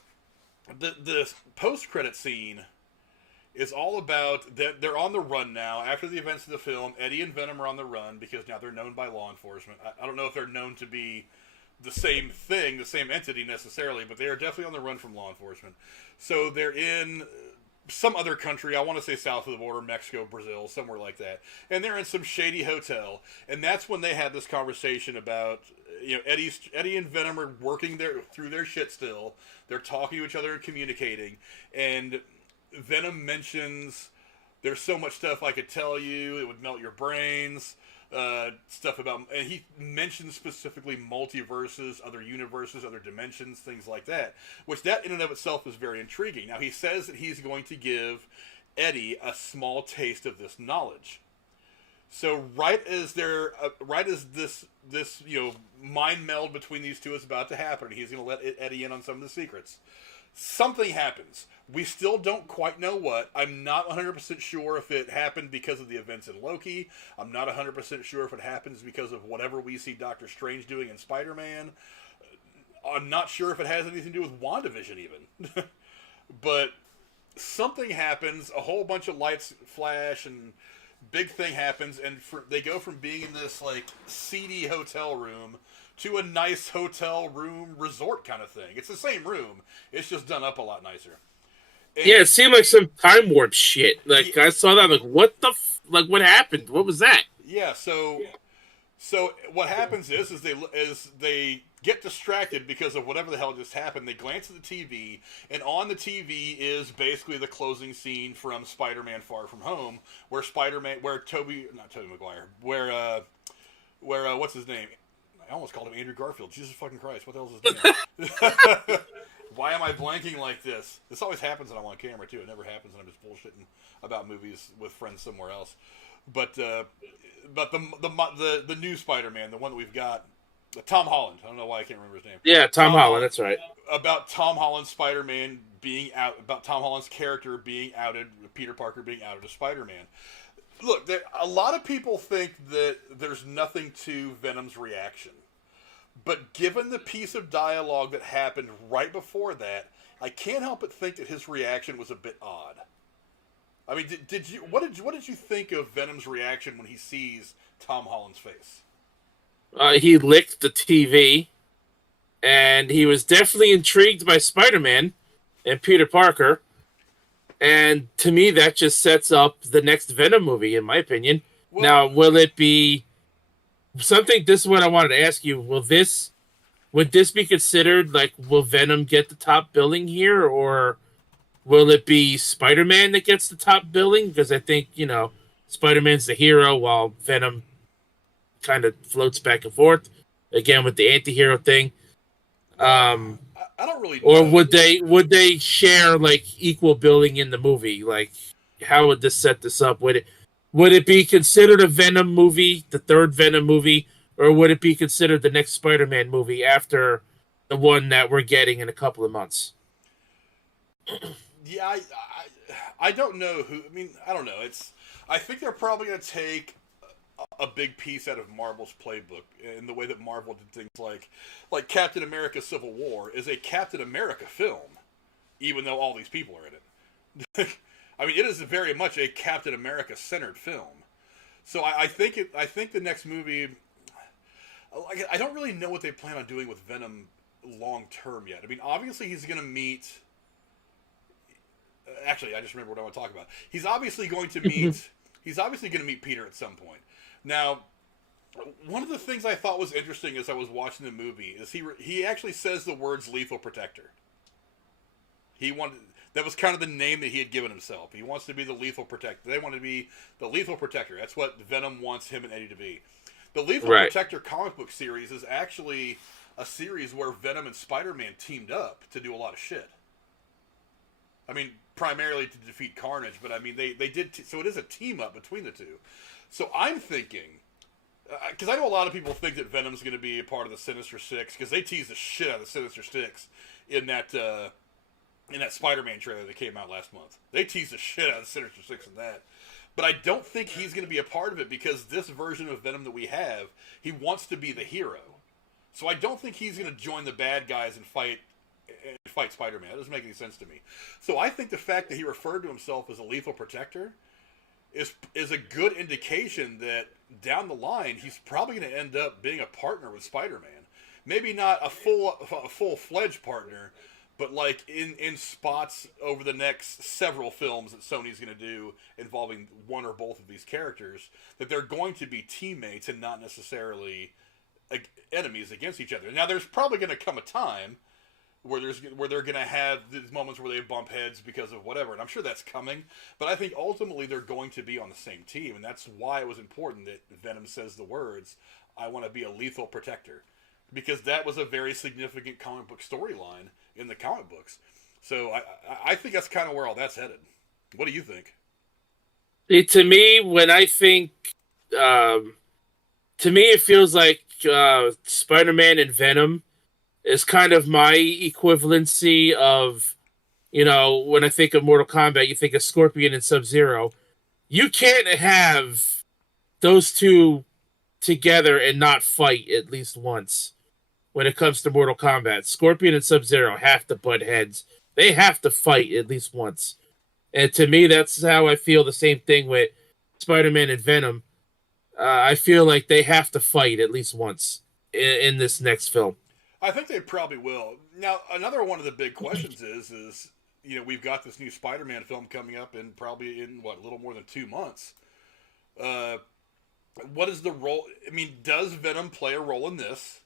post-credit scene is all about that they're on the run now. After the events of the film, Eddie and Venom are on the run because now they're known by law enforcement. I don't know if they're known to be the same thing, the same entity necessarily, but they are definitely on the run from law enforcement. So they're in some other country, I want to say south of the border, Mexico, Brazil, somewhere like that. And they're in some shady hotel. And that's when they had this conversation about, Eddie and Venom are working through their shit still. They're talking to each other and communicating. And Venom mentions, there's so much stuff I could tell you, it would melt your brains. Stuff about, and he mentions specifically multiverses, other universes, other dimensions, things like that, which that in and of itself is very intriguing. Now he says that he's going to give Eddie a small taste of this knowledge. So right as this mind meld between these two is about to happen, he's going to let Eddie in on some of the secrets. Something happens. We still don't quite know what. I'm not 100% sure if it happened because of the events in Loki. I'm not 100% sure if it happens because of whatever we see Doctor Strange doing in Spider-Man. I'm not sure if it has anything to do with WandaVision even. But something happens, a whole bunch of lights flash, and big thing happens, and they go from being in this like seedy hotel room to a nice hotel room resort kind of thing. It's the same room. It's just done up a lot nicer. And yeah, it seemed like some time warp shit. Like, I saw that, like, what the what happened? What was that? Yeah, so what happens is they get distracted because of whatever the hell just happened. They glance at the TV, and on the TV is basically the closing scene from Spider-Man Far From Home, where Tobey Maguire, where what's his name? I almost called him Andrew Garfield. Jesus fucking Christ, what the hell is his name? Why am I blanking like this? This always happens when I'm on camera, too. It never happens when I'm just bullshitting about movies with friends somewhere else. But the new Spider-Man, the one that we've got, Tom Holland. I don't know why I can't remember his name. Yeah, Tom Holland, that's right. About Tom Holland's Spider-Man being out, about Tom Holland's character being outed, Peter Parker being outed as Spider-Man. Look, a lot of people think that there's nothing to Venom's reaction. But given the piece of dialogue that happened right before that, I can't help but think that his reaction was a bit odd. I mean, what did you think of Venom's reaction when he sees Tom Holland's face? He licked the TV, and he was definitely intrigued by Spider-Man and Peter Parker. And to me, that just sets up the next Venom movie, in my opinion. Well, now, will it be something? This is what I wanted to ask you. Would this be considered, like, will Venom get the top billing here, or will it be Spider-Man that gets the top billing? Because I think, Spider-Man's the hero while Venom kind of floats back and forth. Again, with the anti-hero thing. I don't really know. Or would they share, like, equal billing in the movie? Like, how would this set this up? Would it be considered a Venom movie, the third Venom movie, or would it be considered the next Spider-Man movie after the one that we're getting in a couple of months? Yeah, I don't know who. I mean, I don't know. I think they're probably going to take a big piece out of Marvel's playbook in the way that Marvel did things like Captain America: Civil War is a Captain America film, even though all these people are in it. I mean, it is very much a Captain America centered film. So I think the next movie. I don't really know what they plan on doing with Venom long term yet. I mean, obviously he's going to meet. Actually, I just remember what I want to talk about. He's obviously going to meet. He's obviously going to meet Peter at some point. Now, one of the things I thought was interesting as I was watching the movie is he actually says the words "lethal protector." That was kind of the name that he had given himself. He wants to be the lethal protector. They want to be the lethal protector. That's what Venom wants him and Eddie to be. The Lethal Protector comic book series is actually a series where Venom and Spider-Man teamed up to do a lot of shit. I mean, primarily to defeat Carnage, but I mean, they did. So it is a team up between the two. So I'm thinking, because I know a lot of people think that Venom's going to be a part of the Sinister Six, because they teased the shit out of the Sinister Six in that Spider-Man trailer that came out last month. They teased the shit out of the Sinister Six in that. But I don't think he's going to be a part of it because this version of Venom that we have, he wants to be the hero. So I don't think he's going to join the bad guys and fight Spider-Man. That doesn't make any sense to me. So I think the fact that he referred to himself as a lethal protector is a good indication that down the line he's probably going to end up being a partner with Spider-Man. Maybe not a full-fledged partner, but like in spots over the next several films that Sony's going to do involving one or both of these characters, that they're going to be teammates and not necessarily enemies against each other. Now, there's probably going to come a time where they're going to have these moments where they bump heads because of whatever, and I'm sure that's coming. But I think ultimately they're going to be on the same team, and that's why it was important that Venom says the words, "I want to be a lethal protector," because that was a very significant comic book storyline in the comic books. So I think that's kind of where all that's headed. What do you think? To me, when I think, to me, it feels like Spider-Man and Venom is kind of my equivalency of, when I think of Mortal Kombat, you think of Scorpion and Sub-Zero. You can't have those two together and not fight at least once. When it comes to Mortal Kombat, Scorpion and Sub-Zero have to butt heads. They have to fight at least once. And to me, that's how I feel the same thing with Spider-Man and Venom. I feel like they have to fight at least once in this next film. I think they probably will. Now, another one of the big questions is we've got this new Spider-Man film coming up in probably a little more than 2 months. What is the role? I mean, does Venom play a role in this?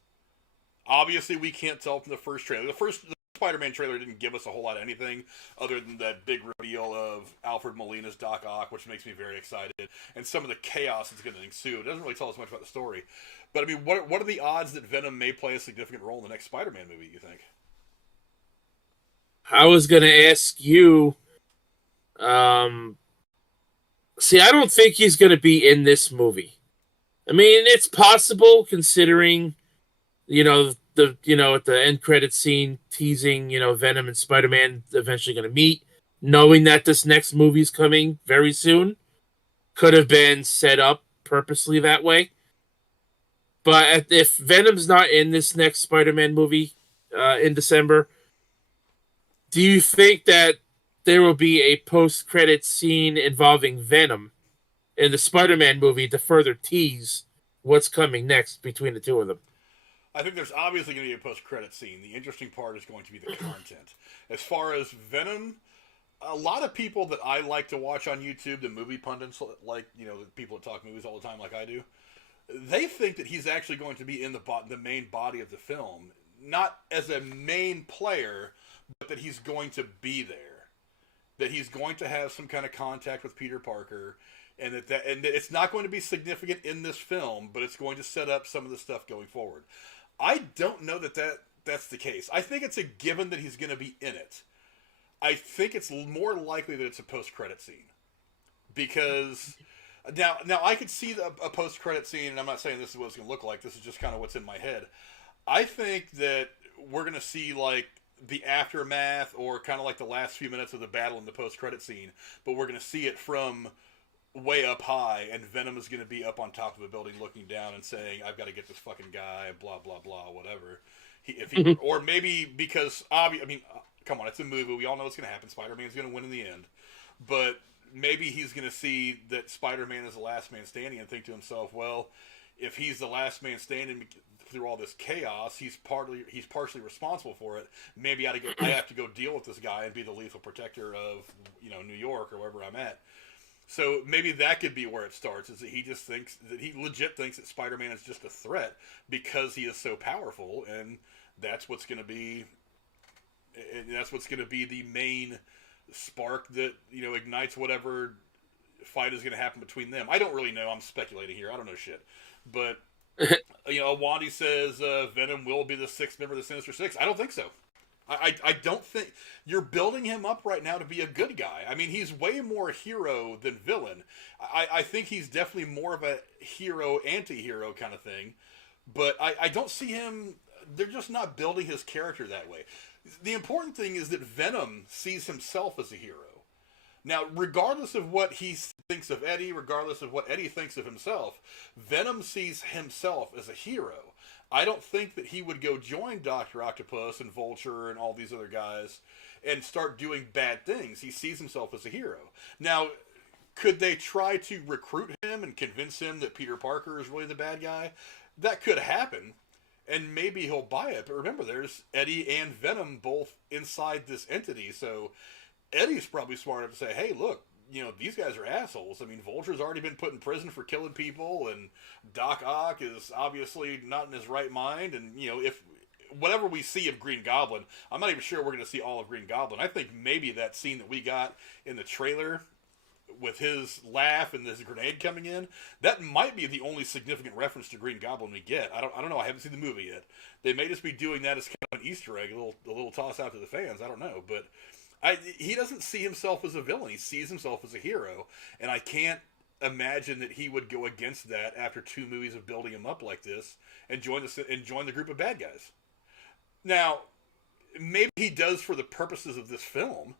Obviously, we can't tell from the first trailer. The Spider-Man trailer didn't give us a whole lot of anything other than that big reveal of Alfred Molina's Doc Ock, which makes me very excited, and some of the chaos that's going to ensue. It doesn't really tell us much about the story. But, I mean, what are the odds that Venom may play a significant role in the next Spider-Man movie, you think? I was going to ask you... see, I don't think he's going to be in this movie. I mean, it's possible considering... at the end credit scene teasing, Venom and Spider-Man eventually going to meet, knowing that this next movie's coming very soon, could have been set up purposely that way. But if Venom's not in this next Spider-Man movie in December, do you think that there will be a post-credit scene involving Venom in the Spider-Man movie to further tease what's coming next between the two of them? I think there's obviously going to be a post-credit scene. The interesting part is going to be the content. As far as Venom, a lot of people that I like to watch on YouTube, the movie pundits, like, the people that talk movies all the time like I do, they think that he's actually going to be in the main body of the film. Not as a main player, but that he's going to be there. That he's going to have some kind of contact with Peter Parker, and that it's not going to be significant in this film, but it's going to set up some of the stuff going forward. I don't know that's the case. I think it's a given that he's going to be in it. I think it's more likely that it's a post-credit scene. Because now I could see a post-credit scene, and I'm not saying this is what it's going to look like. This is just kind of what's in my head. I think that we're going to see, like, the aftermath or kind of like the last few minutes of the battle in the post-credit scene, but we're going to see it from way up high, and Venom is going to be up on top of a building looking down and saying, I've got to get this fucking guy, blah, blah, blah, whatever. Or maybe because, come on, it's a movie. We all know what's going to happen. Spider-Man's going to win in the end. But maybe he's going to see that Spider-Man is the last man standing and think to himself, well, if he's the last man standing through all this chaos, he's partially responsible for it. Maybe I have to go deal with this guy and be the lethal protector of New York or wherever I'm at. So maybe that could be where it starts, is that he legit thinks that Spider-Man is just a threat because he is so powerful, and that's what's going to be the main spark that ignites whatever fight is going to happen between them. I don't really know. I'm speculating here. I don't know shit, but Wandi says Venom will be the sixth member of the Sinister Six. I don't think so. I don't think you're building him up right now to be a good guy. I mean, he's way more hero than villain. I think he's definitely more of a hero, anti-hero kind of thing. But I don't see him. They're just not building his character that way. The important thing is that Venom sees himself as a hero. Now, regardless of what he thinks of Eddie, regardless of what Eddie thinks of himself, Venom sees himself as a hero. I don't think that he would go join Dr. Octopus and Vulture and all these other guys and start doing bad things. He sees himself as a hero. Now, could they try to recruit him and convince him that Peter Parker is really the bad guy? That could happen, and maybe he'll buy it. But remember, there's Eddie and Venom both inside this entity, so Eddie's probably smart enough to say, hey, look, these guys are assholes. I mean, Vulture's already been put in prison for killing people, and Doc Ock is obviously not in his right mind, and, if whatever we see of Green Goblin, I'm not even sure we're going to see all of Green Goblin. I think maybe that scene that we got in the trailer with his laugh and this grenade coming in, that might be the only significant reference to Green Goblin we get. I don't know. I haven't seen the movie yet. They may just be doing that as kind of an Easter egg, a little toss out to the fans. I don't know, but he doesn't see himself as a villain. He sees himself as a hero, and I can't imagine that he would go against that after 2 movies of building him up like this and join the group of bad guys. Now, maybe he does for the purposes of this film,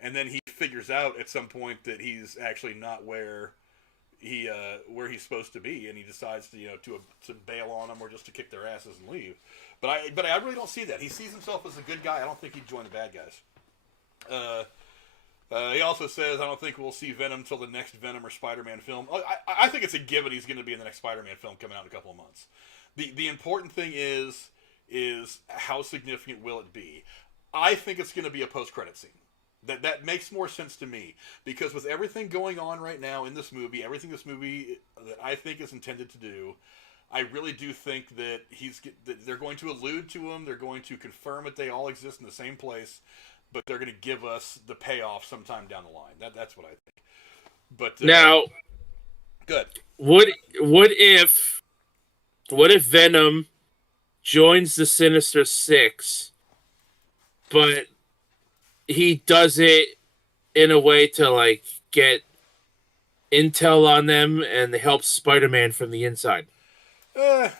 and then he figures out at some point that he's actually not where he's supposed to be, and he decides to bail on them or just to kick their asses and leave. But I really don't see that. He sees himself as a good guy. I don't think he'd join the bad guys. He also says, I don't think we'll see Venom till the next Venom or Spider-Man film. I think it's a given he's going to be in the next Spider-Man film coming out in a couple of months. The important thing is how significant will it be? I think it's going to be a post-credit scene. That makes more sense to me, because with everything going on right now in this movie, everything this movie that I think is intended to do, I really do think that they're going to allude to him, they're going to confirm that they all exist in the same place, but they're going to give us the payoff sometime down the line. That's what I think. But now, good. What if Venom joins the Sinister Six, but he does it in a way to get intel on them and help Spider-Man from the inside? Yeah.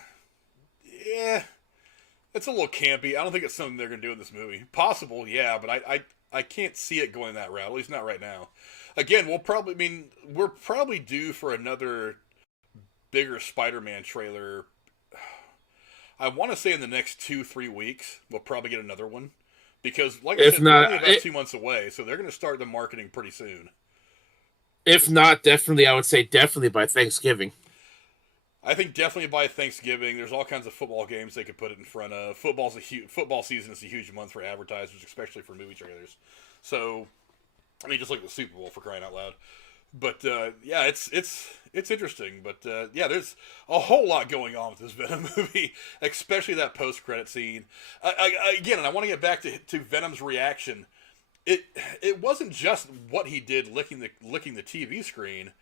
It's a little campy. I don't think it's something they're going to do in this movie. Possible, yeah, but I can't see it going that route, at least not right now. Again, we're probably due for another bigger Spider-Man trailer. I want to say in the next 2-3 weeks, we'll probably get another one. Because, like I said, we're only about 2 months away, so they're going to start the marketing pretty soon. If not, definitely, I would say definitely by Thanksgiving. I think definitely by Thanksgiving, there's all kinds of football games they could put it in front of. Football season is a huge month for advertisers, especially for movie trailers. So, I mean, just like the Super Bowl for crying out loud. But yeah, it's interesting. But yeah, there's a whole lot going on with this Venom movie, especially that post credit scene. Again, and I want to get back to Venom's reaction. It wasn't just what he did licking the TV screen.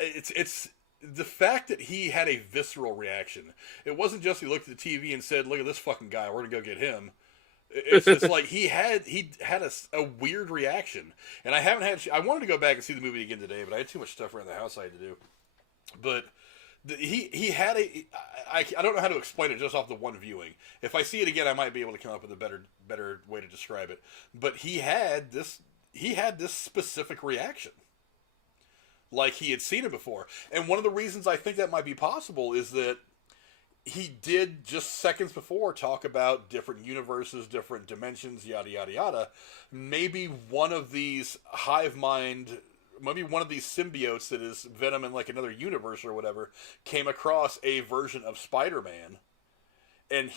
It's the fact that he had a visceral reaction. It wasn't just he looked at the TV and said, "Look at this fucking guy. We're gonna go get him." It's like he had a weird reaction, and I wanted to go back and see the movie again today, but I had too much stuff around the house I had to do. But he had I don't know how to explain it just off the one viewing. If I see it again, I might be able to come up with a better way to describe it. But he had this specific reaction, like he had seen it before. And one of the reasons I think that might be possible is that he did just seconds before talk about different universes, different dimensions, yada yada yada. Maybe one of these hive mind, maybe one of these symbiotes that is Venom in like another universe or whatever, came across a version of Spider-Man, and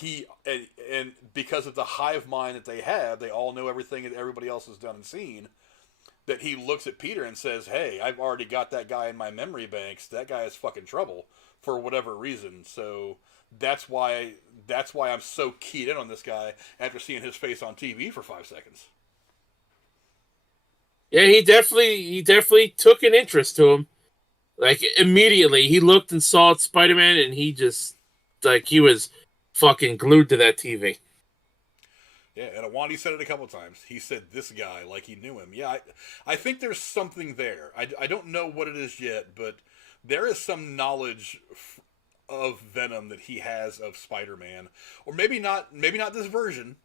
and because of the hive mind that they have, they all know everything that everybody else has done and seen. That he looks at Peter and says, "Hey, I've already got that guy in my memory banks. That guy is fucking trouble for whatever reason." So that's why I'm so keyed in on this guy after seeing his face on TV for 5 seconds. Yeah, he definitely took an interest to him. Like immediately, he looked and saw Spider-Man, and he just he was fucking glued to that TV. Yeah, and Awandi said it a couple times. He said this guy like he knew him. Yeah, I think there's something there. I don't know what it is yet, but there is some knowledge of Venom that he has of Spider-Man, or maybe not this version,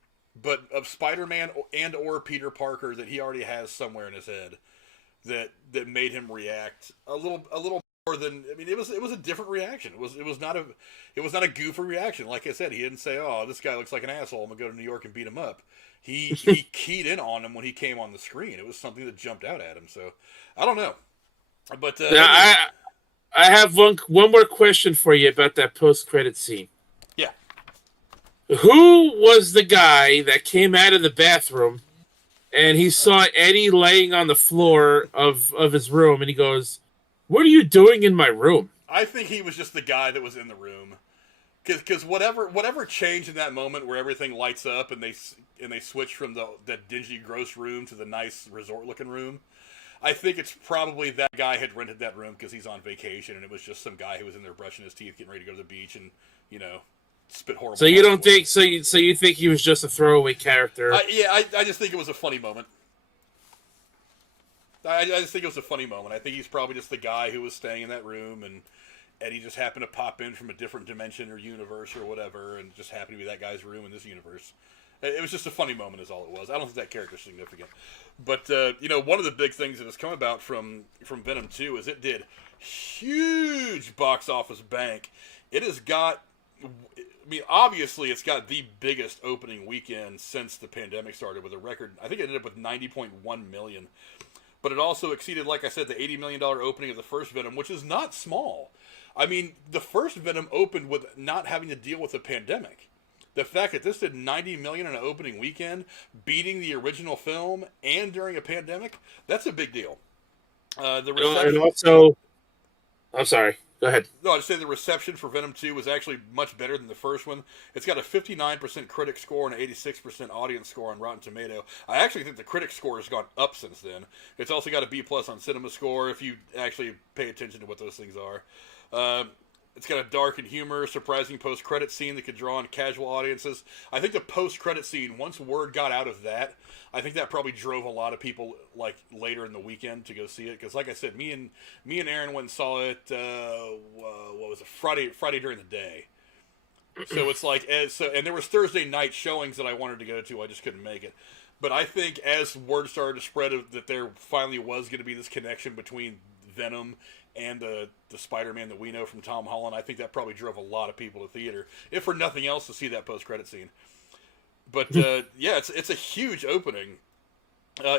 but of Spider-Man and or Peter Parker that he already has somewhere in his head that made him react a little more than, I mean, it was a different reaction. It was not a goofy reaction. Like I said, he didn't say, "Oh, this guy looks like an asshole, I'm gonna go to New York and beat him up." He keyed in on him when he came on the screen. It was something that jumped out at him. So I don't know, but now, I have one more question for you about that post-credit scene. Yeah. Who was the guy that came out of the bathroom and he saw Eddie laying on the floor of his room and he goes, "What are you doing in my room?" I think he was just the guy that was in the room. Because whatever changed in that moment where everything lights up and they switch from that dingy, gross room to the nice resort-looking room, I think it's probably that guy had rented that room because he's on vacation, and it was just some guy who was in there brushing his teeth, getting ready to go to the beach, and spit horrible. So you don't think so you think he was just a throwaway character? I just think it was a funny moment. I just think it was a funny moment. I think he's probably just the guy who was staying in that room, and Eddie just happened to pop in from a different dimension or universe or whatever, and just happened to be that guy's room in this universe. It was just a funny moment is all it was. I don't think that character's significant. But, one of the big things that has come about from Venom 2 is it did huge box office bank. It has got, obviously it's got the biggest opening weekend since the pandemic started with a record. I think it ended up with 90.1 million. But it also exceeded, like I said, the $80 million opening of the first Venom, which is not small. I mean, the first Venom opened with not having to deal with a pandemic. The fact that this did $90 million in an opening weekend, beating the original film, and during a pandemic, that's a big deal. The reception, and also, I'm sorry. Go ahead. No, I'd say the reception for Venom 2 was actually much better than the first one. It's got a 59% critic score and an 86% audience score on Rotten Tomato. I actually think the critic score has gone up since then. It's also got a B+ on Cinema Score if you actually pay attention to what those things are. It's got a dark and humor, surprising post-credit scene that could draw on casual audiences. I think the post-credit scene, once word got out of that, I think that probably drove a lot of people like later in the weekend to go see it. Because like I said, me and Aaron went and saw it. What was it? Friday during the day. So it's like and there was Thursday night showings that I wanted to go to. I just couldn't make it. But I think as word started to spread that there finally was going to be this connection between Venom and the Spider-Man that we know from Tom Holland, I think that probably drove a lot of people to theater, if for nothing else, to see that post-credit scene. But yeah, it's a huge opening.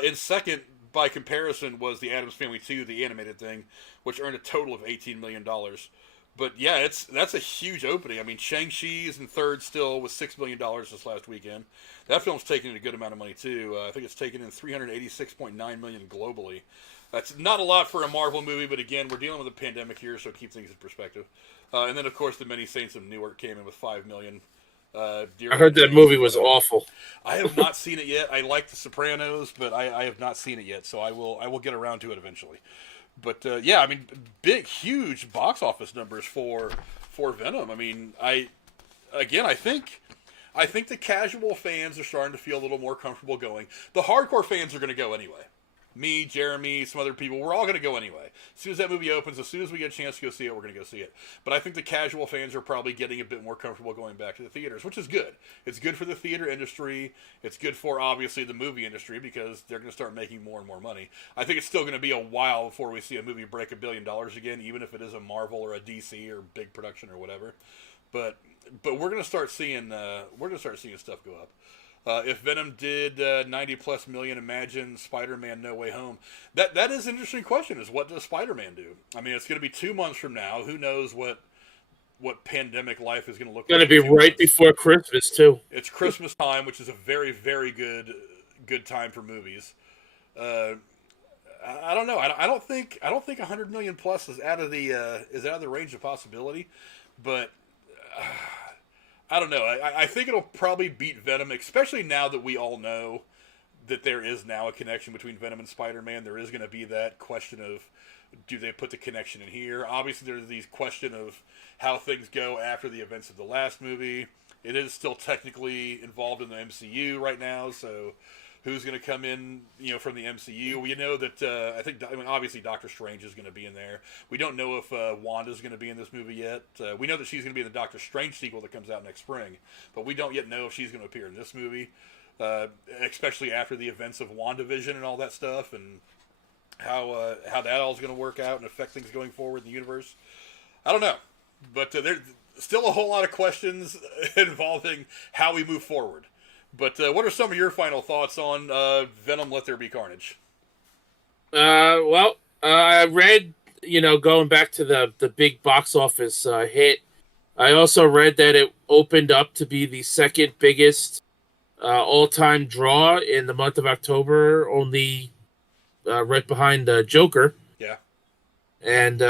In second, by comparison, was the Addams Family 2, the animated thing, which earned a total of $18 million. But yeah, that's a huge opening. I mean, Shang-Chi is in third still with $6 million this last weekend. That film's taking in a good amount of money too. I think it's taken in 386.9 million globally. That's not a lot for a Marvel movie, but again, we're dealing with a pandemic here, so keep things in perspective. And then, of course, The Many Saints of Newark came in with 5 million. I heard that movie was awful. I have not seen it yet. I like The Sopranos, but I have not seen it yet, so I will get around to it eventually. But yeah, I mean, big, huge box office numbers for Venom. I mean, I think the casual fans are starting to feel a little more comfortable going. The hardcore fans are going to go anyway. Me, Jeremy, some other people, we're all going to go anyway. As soon as that movie opens, as soon as we get a chance to go see it, we're going to go see it. But I think the casual fans are probably getting a bit more comfortable going back to the theaters, which is good. It's good for the theater industry. It's good for, obviously, the movie industry because they're going to start making more and more money. I think it's still going to be a while before we see a movie break $1 billion again, even if it is a Marvel or a DC or big production or whatever. But we're going to start seeing stuff go up. If Venom did 90 plus million, imagine Spider-Man No Way Home. That is an interesting question, is what does Spider-Man do? I mean, it's going to be 2 months from now. Who knows what pandemic life is going to look like. It's going to be right before Christmas, too. It's Christmas time, which is a very, very good time for movies. I don't know. I don't think 100 million plus is out of the range of possibility, but I don't know. I think it'll probably beat Venom, especially now that we all know that there is now a connection between Venom and Spider-Man. There is going to be that question of, do they put the connection in here? Obviously, there's the question of how things go after the events of the last movie. It is still technically involved in the MCU right now, so who's going to come in, from the MCU? We know that, obviously Doctor Strange is going to be in there. We don't know if Wanda's going to be in this movie yet. We know that she's going to be in the Doctor Strange sequel that comes out next spring, but we don't yet know if she's going to appear in this movie, especially after the events of WandaVision and all that stuff, and how that all is going to work out and affect things going forward in the universe. I don't know, but there's still a whole lot of questions involving how we move forward. But what are some of your final thoughts on Venom, Let There Be Carnage? I read, going back to the big box office hit, I also read that it opened up to be the second biggest all-time draw in the month of October, only right behind Joker. Yeah. And,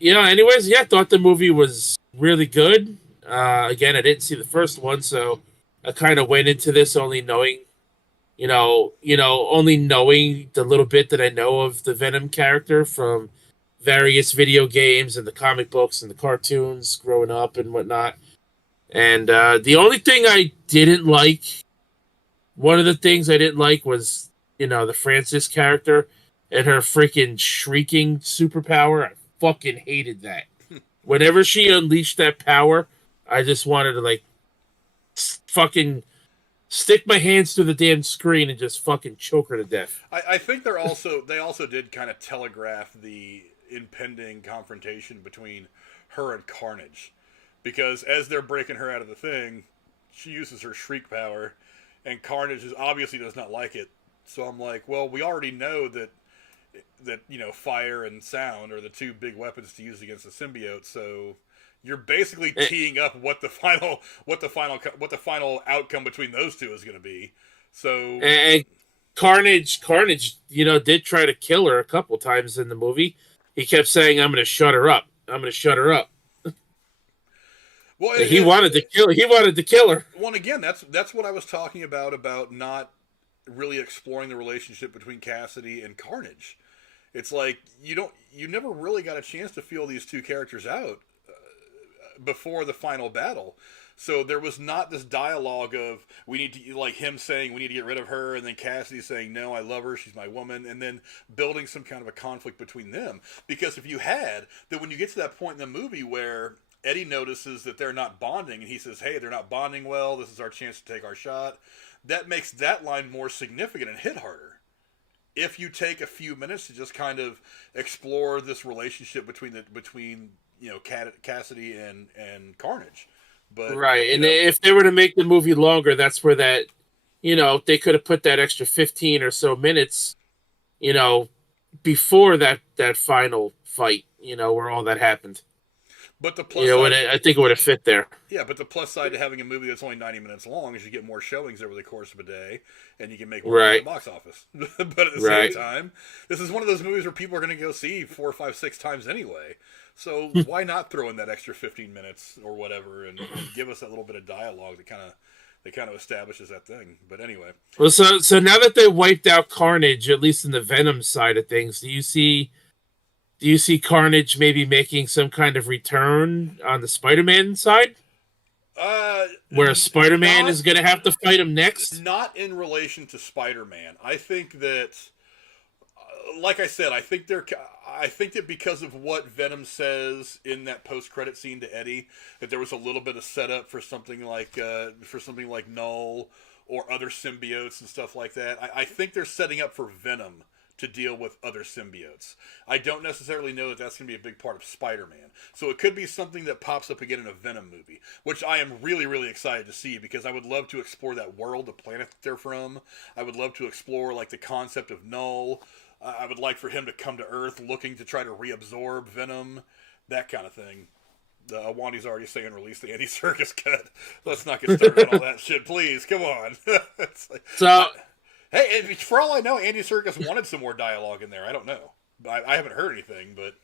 anyways, I thought the movie was really good. Again, I didn't see the first one, so I kind of went into this only knowing, only knowing the little bit that I know of the Venom character from various video games and the comic books and the cartoons growing up and whatnot. And the only thing I didn't like, one of the things I didn't like was, the Frances character and her freaking shrieking superpower. I fucking hated that. Whenever she unleashed that power, I just wanted to, fucking stick my hands through the damn screen and just fucking choke her to death. I think they also did kind of telegraph the impending confrontation between her and Carnage, because as they're breaking her out of the thing, she uses her shriek power, and Carnage obviously does not like it. So I'm like, well, we already know that fire and sound are the two big weapons to use against the symbiote. So you're basically teeing up what the final outcome between those two is going to be. So and Carnage, did try to kill her a couple times in the movie. He kept saying, "I'm going to shut her up. I'm going to shut her up." Well, he wanted to kill her. Well, and again, that's what I was talking about not really exploring the relationship between Cassidy and Carnage. It's like you never really got a chance to feel these two characters out before the final battle. So there was not this dialogue of him saying we need to get rid of her, and then Cassidy saying no, I love her, she's my woman, and then building some kind of a conflict between them. Because if you had, then when you get to that point in the movie where Eddie notices that they're not bonding, and he says, hey, they're not bonding well, this is our chance to take our shot, that makes that line more significant and hit harder. If you take a few minutes to just kind of explore this relationship between Cassidy and Carnage. But right, and if they were to make the movie longer, that's where that, they could have put that extra 15 or so minutes, before that final fight, where all that happened. But the plus side, I think it would have fit there. yeah, but the plus side to having a movie that's only 90 minutes long is you get more showings over the course of a day, and you can make more money at Right. the box office. But at the same Right. time, this is one of those movies where people are going to go see 4, 5, 6 times anyway. So why not throw in that extra 15 minutes or whatever and give us that little bit of dialogue that kind of establishes that thing. But anyway, Well, so now that they wiped out Carnage, at least in the Venom side of things, do you see Carnage maybe making some kind of return on the Spider-Man side? Where Spider-Man is going to have to fight him next? Not in relation to Spider-Man. I think that, like I said, I think that because of what Venom says in that post-credit scene to Eddie, that there was a little bit of setup for something like Null or other symbiotes and stuff like that. I think they're setting up for Venom to deal with other symbiotes. I don't necessarily know that that's going to be a big part of Spider-Man. So it could be something that pops up again in a Venom movie, which I am really, really excited to see because I would love to explore that world, the planet that they're from. I would love to explore like the concept of Null. I would like for him to come to Earth looking to try to reabsorb Venom, that kind of thing. Wandy's already saying release the Andy Serkis cut. Let's not get started on all that shit, please. Come on. Hey, for all I know, Andy Serkis wanted some more dialogue in there. I don't know. I haven't heard anything, but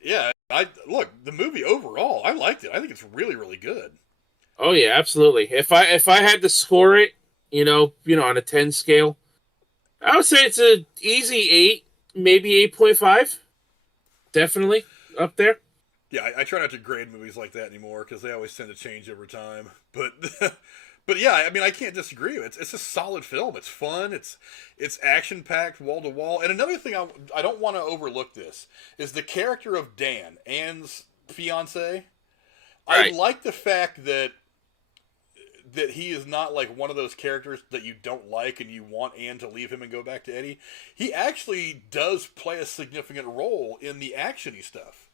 yeah. Look, the movie overall, I liked it. I think it's really, really good. Oh yeah, absolutely. If I had to score it, on a 10 scale, I would say it's an easy 8, maybe 8.5. Definitely up there. Yeah, I try not to grade movies like that anymore because they always tend to change over time. But but yeah, I mean, I can't disagree. It's a solid film. It's fun. It's action packed, wall to wall. And another thing I don't want to overlook this is the character of Dan, Anne's fiance. Right. I like the fact that he is not like one of those characters that you don't like and you want Anne to leave him and go back to Eddie. He actually does play a significant role in the actiony stuff.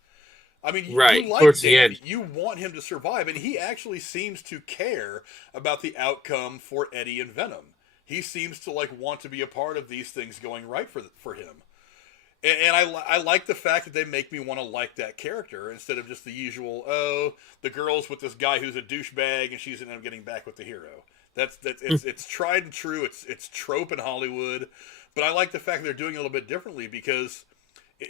I mean, right. You like Dan, you want him to survive, and he actually seems to care about the outcome for Eddie and Venom. He seems to like want to be a part of these things going right for him. And I like the fact that they make me want to like that character instead of just the usual, the girl's with this guy who's a douchebag and she's ended up getting back with the hero. It's tried and true. It's trope in Hollywood, but I like the fact that they're doing it a little bit differently because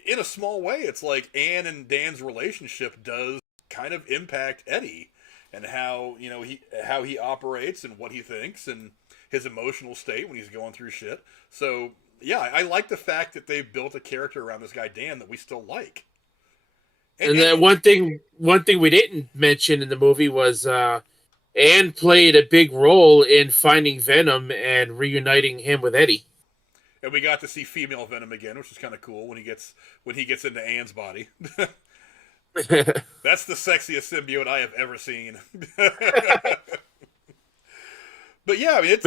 in a small way, it's like Anne and Dan's relationship does kind of impact Eddie and how he operates and what he thinks and his emotional state when he's going through shit. So yeah, I like the fact that they've built a character around this guy Dan that we still like. And then one thing we didn't mention in the movie was Anne played a big role in finding Venom and reuniting him with Eddie. And we got to see female Venom again, which is kind of cool when he gets into Anne's body. That's the sexiest symbiote I have ever seen. But yeah, I mean,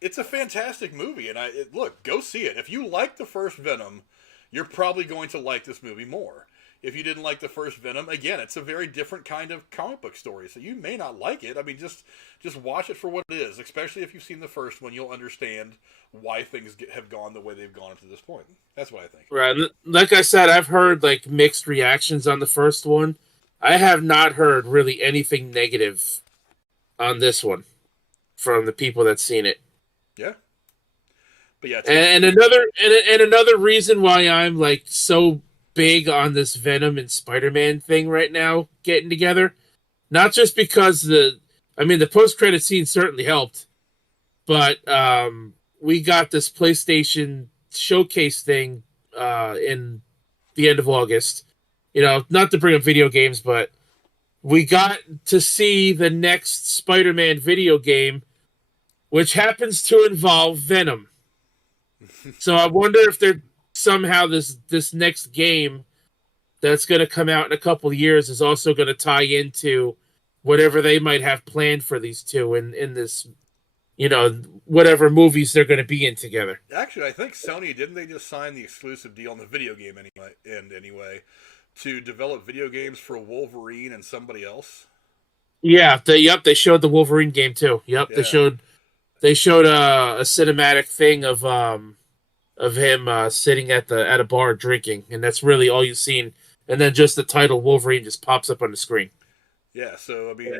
it's a fantastic movie, and look, go see it. If you like the first Venom, you're probably going to like this movie more. If you didn't like the first Venom, again, it's a very different kind of comic book story, so you may not like it. I mean, just watch it for what it is, especially if you've seen the first one. You'll understand why things have gone the way they've gone up to this point. That's what I think. Right. Like I said, I've heard like mixed reactions on the first one. I have not heard really anything negative on this one from the people that's seen it. Yeah. But yeah. And another reason why I'm like so big on this Venom and Spider-Man thing right now getting together, not just because the post-credit scene certainly helped, but we got this PlayStation showcase thing in the end of August. Not to bring up video games, but we got to see the next Spider-Man video game, which happens to involve Venom. So I wonder if they're somehow this next game that's going to come out in a couple of years is also going to tie into whatever they might have planned for these two in this, whatever movies they're going to be in together. Actually, I think Sony, didn't they just sign the exclusive deal on the video game anyway to develop video games for Wolverine and somebody else? Yeah, they showed the Wolverine game too. Yep, yeah. They showed a cinematic thing of him sitting at a bar drinking, and that's really all you've seen and then just the title Wolverine just pops up on the screen. Yeah, so I mean,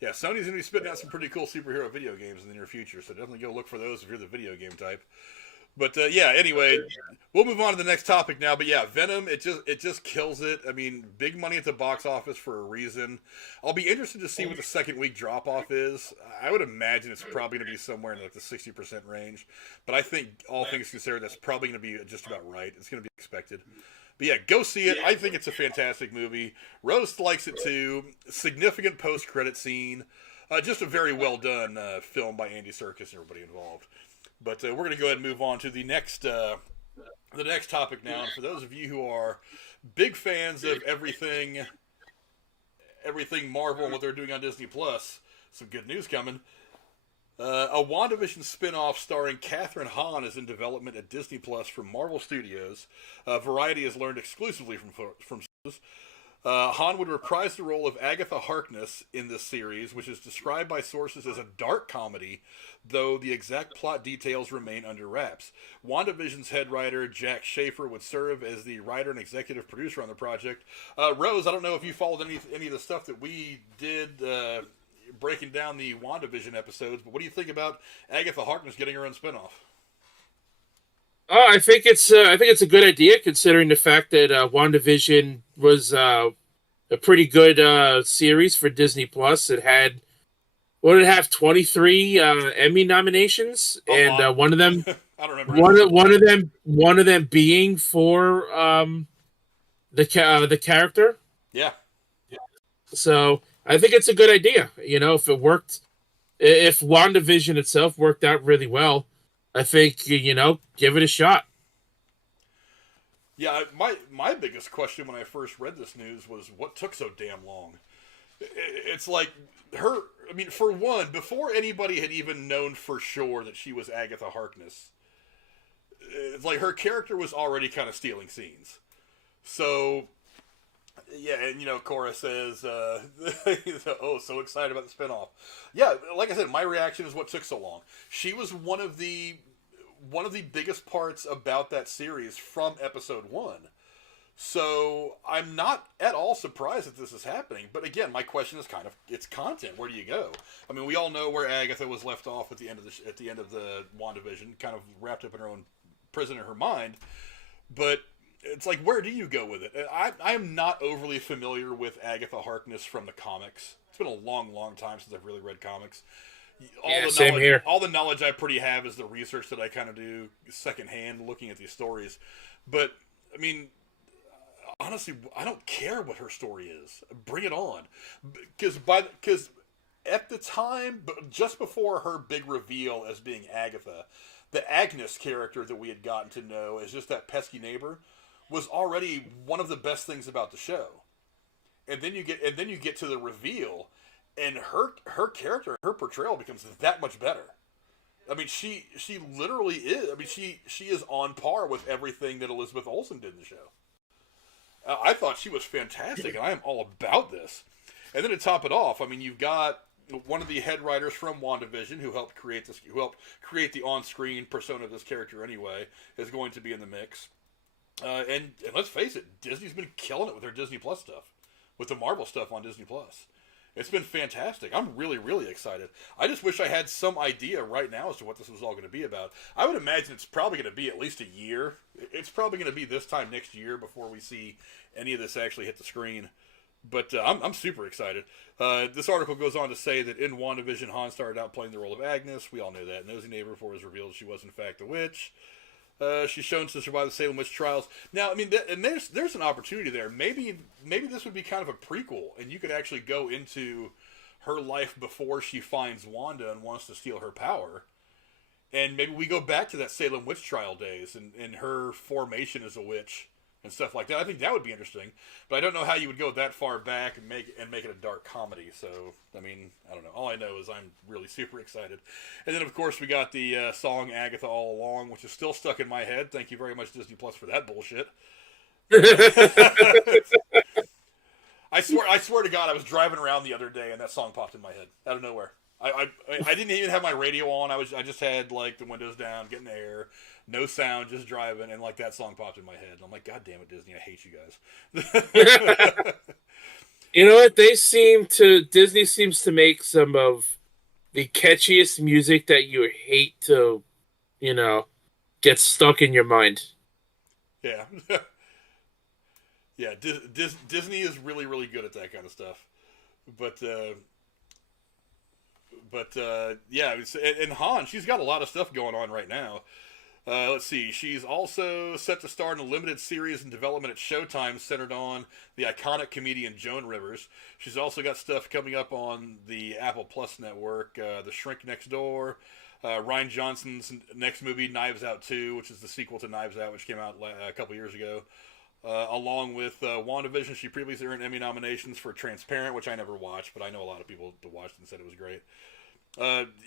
yeah, Sony's going to be spitting out some pretty cool superhero video games in the near future, so definitely go look for those if you're the video game type. But yeah, anyway, we'll move on to the next topic now. But yeah, Venom, it just kills it. I mean, big money at the box office for a reason. I'll be interested to see what the second week drop off is. I would imagine it's probably going to be somewhere in like the 60% range. But I think all things considered, that's probably going to be just about right. It's going to be expected. But yeah, go see it. I think it's a fantastic movie. Rose likes it too. Significant post-credit scene. Just a very well done film by Andy Serkis and everybody involved. But we're going to go ahead and move on to the next topic now. And for those of you who are big fans of everything Marvel and what they're doing on Disney Plus, some good news coming. A WandaVision spin-off starring Kathryn Hann is in development at Disney Plus from Marvel Studios. Variety has learned exclusively from sources. Han would reprise the role of Agatha Harkness in this series, which is described by sources as a dark comedy, though the exact plot details remain under wraps. WandaVision's head writer, Jack Schaefer, would serve as the writer and executive producer on the project. Rose, I don't know if you followed any of the stuff that we did breaking down the WandaVision episodes, but what do you think about Agatha Harkness getting her own spinoff? I think it's a good idea considering the fact that WandaVision was a pretty good series for Disney Plus. It had 23 Emmy nominations, and one of them I don't remember one of them being for the character. Yeah. So I think it's a good idea. You know, if WandaVision itself worked out really well, I think, give it a shot. Yeah, my biggest question when I first read this news was what took so damn long? It's like for one, before anybody had even known for sure that she was Agatha Harkness, it's like her character was already kind of stealing scenes. So, yeah, and Cora says, oh, so excited about the spinoff. Yeah, like I said, my reaction is what took so long. She was one of the biggest parts about that series from episode 1. So I'm not at all surprised that this is happening. But again, my question is it's content. Where do you go? I mean, we all know where Agatha was left off at the end of the WandaVision, kind of wrapped up in her own prison in her mind. But it's like, where do you go with it? I am not overly familiar with Agatha Harkness from the comics. It's been a long, long time since I've really read comics. Same here. All the knowledge I pretty have is the research that I kind of do secondhand, looking at these stories. But I mean, honestly, I don't care what her story is. Bring it on, because at the time, just before her big reveal as being Agatha, the Agnes character that we had gotten to know as just that pesky neighbor was already one of the best things about the show. And then you get to the reveal. And her character, her portrayal becomes that much better. I mean, she literally is. I mean, she is on par with everything that Elizabeth Olsen did in the show. I thought she was fantastic, and I am all about this. And then to top it off, I mean, you've got one of the head writers from WandaVision who helped create the on-screen persona of this character anyway, is going to be in the mix. And let's face it, Disney's been killing it with their Disney Plus stuff, with the Marvel stuff on Disney Plus. It's been fantastic. I'm really, really excited. I just wish I had some idea right now as to what this was all going to be about. I would imagine it's probably going to be at least a year. It's probably going to be this time next year before we see any of this actually hit the screen. But I'm super excited. This article goes on to say that in WandaVision, Han started out playing the role of Agnes. We all know that. Nosy neighbor before it was revealed she was in fact a witch. She's shown to survive the Salem witch trials. Now, I mean, there's an opportunity there. Maybe this would be kind of a prequel, and you could actually go into her life before she finds Wanda and wants to steal her power. And maybe we go back to that Salem witch trial days and her formation as a witch and stuff like that. I think that would be interesting. But I don't know how you would go that far back and make it a dark comedy. So, I mean, I don't know. All I know is I'm really super excited. And then, of course, we got the song Agatha All Along, which is still stuck in my head. Thank you very much, Disney Plus, for that bullshit. I swear to God, I was driving around the other day and that song popped in my head out of nowhere. I didn't even have my radio on. I just had like the windows down, getting air, no sound, just driving, and like that song popped in my head. And I'm like, God damn it, Disney, I hate you guys. You know what? Disney seems to make some of the catchiest music that you hate to, get stuck in your mind. Yeah. Yeah, Disney is really, really good at that kind of stuff. But yeah, and Han, she's got a lot of stuff going on right now. Let's see. She's also set to star in a limited series in development at Showtime centered on the iconic comedian Joan Rivers. She's also got stuff coming up on the Apple Plus network, The Shrink Next Door, Rian Johnson's next movie, Knives Out 2, which is the sequel to Knives Out, which came out a couple years ago. Along with WandaVision, she previously earned Emmy nominations for Transparent, which I never watched, but I know a lot of people watched and said it was great.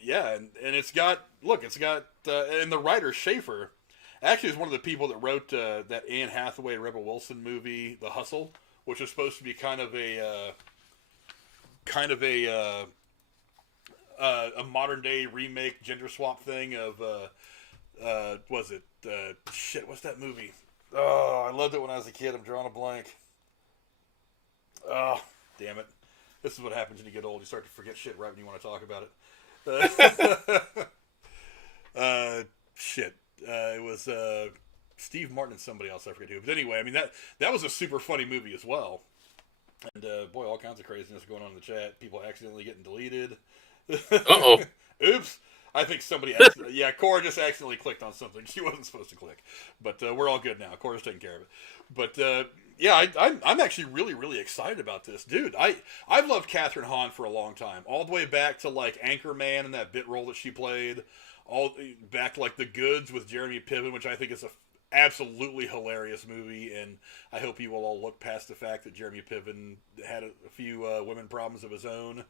Yeah, and it's got, and the writer, Schaefer, actually is one of the people that wrote that Anne Hathaway Rebel Wilson movie, The Hustle, which is supposed to be kind of a modern day remake, gender swap thing of, what's that movie? Oh, I loved it when I was a kid. I'm drawing a blank. Oh, damn it. This is what happens when you get old. You start to forget shit right when you want to talk about it. It was Steve Martin and somebody else. I forget who. But anyway, I mean that was a super funny movie as well. And boy, all kinds of craziness going on in the chat. People accidentally getting deleted. Uh-oh. Oops. I think somebody Cora just accidentally clicked on something she wasn't supposed to click. But we're all good now. Cora's taking care of it. But yeah, I'm actually really, really excited about this. Dude, I've loved Kathryn Hann for a long time. All the way back to like Anchorman and that bit role that she played. All back to like The Goods with Jeremy Piven, which I think is a absolutely hilarious movie. And I hope you will all look past the fact that Jeremy Piven had a few women problems of his own.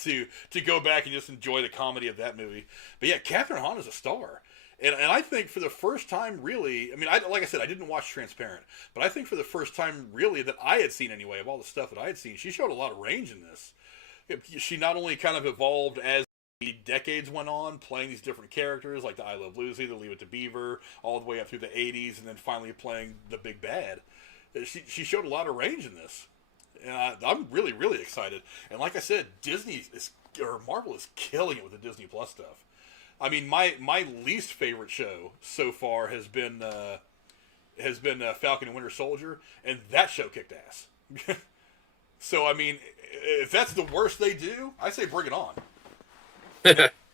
to go back and just enjoy the comedy of that movie. But yeah, Kathryn Hann is a star. And I think for the first time, really, I mean, like I said, I didn't watch Transparent, but I think for the first time, really, that I had seen anyway, of all the stuff that I had seen, she showed a lot of range in this. She not only kind of evolved as the decades went on, playing these different characters, like the I Love Lucy, the Leave It to Beaver, all the way up through the 80s, and then finally playing the big bad. She showed a lot of range in this. And I'm really, really excited. And like I said, Marvel is killing it with the Disney Plus stuff. I mean, my least favorite show so far has been Falcon and Winter Soldier, and that show kicked ass. So I mean, if that's the worst they do, I say bring it on.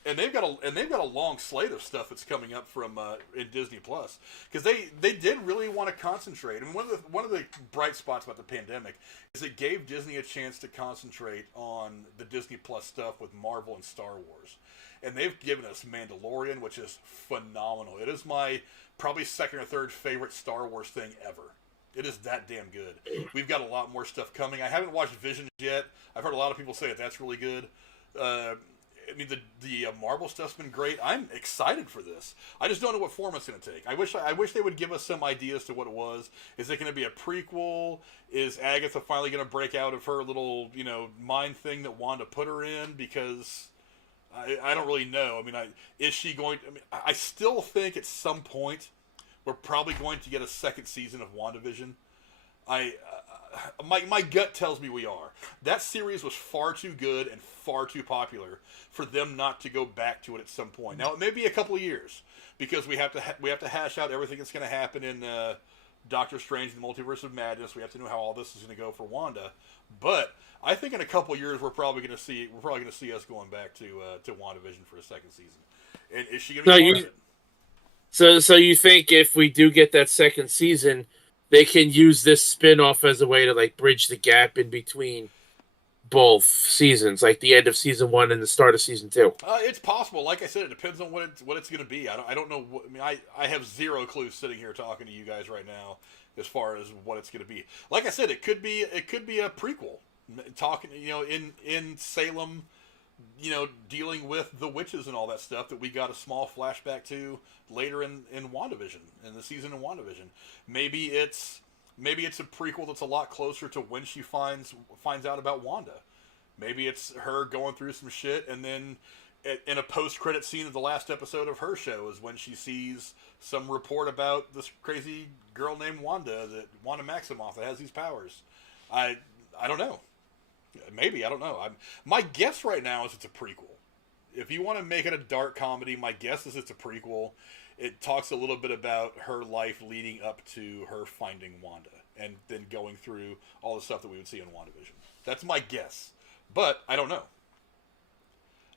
And they've got a long slate of stuff that's coming up from in Disney Plus, because they did really want to concentrate. I mean, one of the bright spots about the pandemic is it gave Disney a chance to concentrate on the Disney Plus stuff with Marvel and Star Wars, and they've given us Mandalorian, which is phenomenal. It is my probably second or third favorite Star Wars thing ever. It is that damn good. We've got a lot more stuff coming. I haven't watched Visions yet. I've heard a lot of people say that's really good. I mean, the Marvel stuff's been great. I'm excited for this. I just don't know what form it's going to take. I wish they would give us some ideas to what it was. Is it going to be a prequel? Is Agatha finally going to break out of her little, mind thing that Wanda put her in? Because I don't really know. I mean, is she going to... I mean, I still think at some point we're probably going to get a second season of WandaVision. My gut tells me we are. That series was far too good and far too popular for them not to go back to it at some point. Now it may be a couple of years, because we have to hash out everything that's going to happen in Doctor Strange and the Multiverse of Madness. We have to know how all this is going to go for Wanda. But I think in a couple of years we're probably going to see us going back to WandaVision for a second season. And is she going to be part of it? So you think if we do get that second season, they can use this spin-off as a way to like bridge the gap in between both seasons, like the end of season 1 and the start of season 2? It's possible. Like I said, it depends on what it's going to be. I don't know. I have zero clue sitting here talking to you guys right now as far as what it's going to be. Like I said, it could be a prequel, talking in Salem, dealing with the witches and all that stuff that we got a small flashback to later in WandaVision, in the season of WandaVision. Maybe it's a prequel that's a lot closer to when she finds out about Wanda. Maybe it's her going through some shit, and then in a post-credit scene of the last episode of her show is when she sees some report about this crazy girl named Wanda Maximoff that has these powers. I don't know. Maybe, I don't know. My guess right now is it's a prequel. If you want to make it a dark comedy, my guess is it's a prequel. It talks a little bit about her life leading up to her finding Wanda and then going through all the stuff that we would see in WandaVision. That's my guess. But I don't know.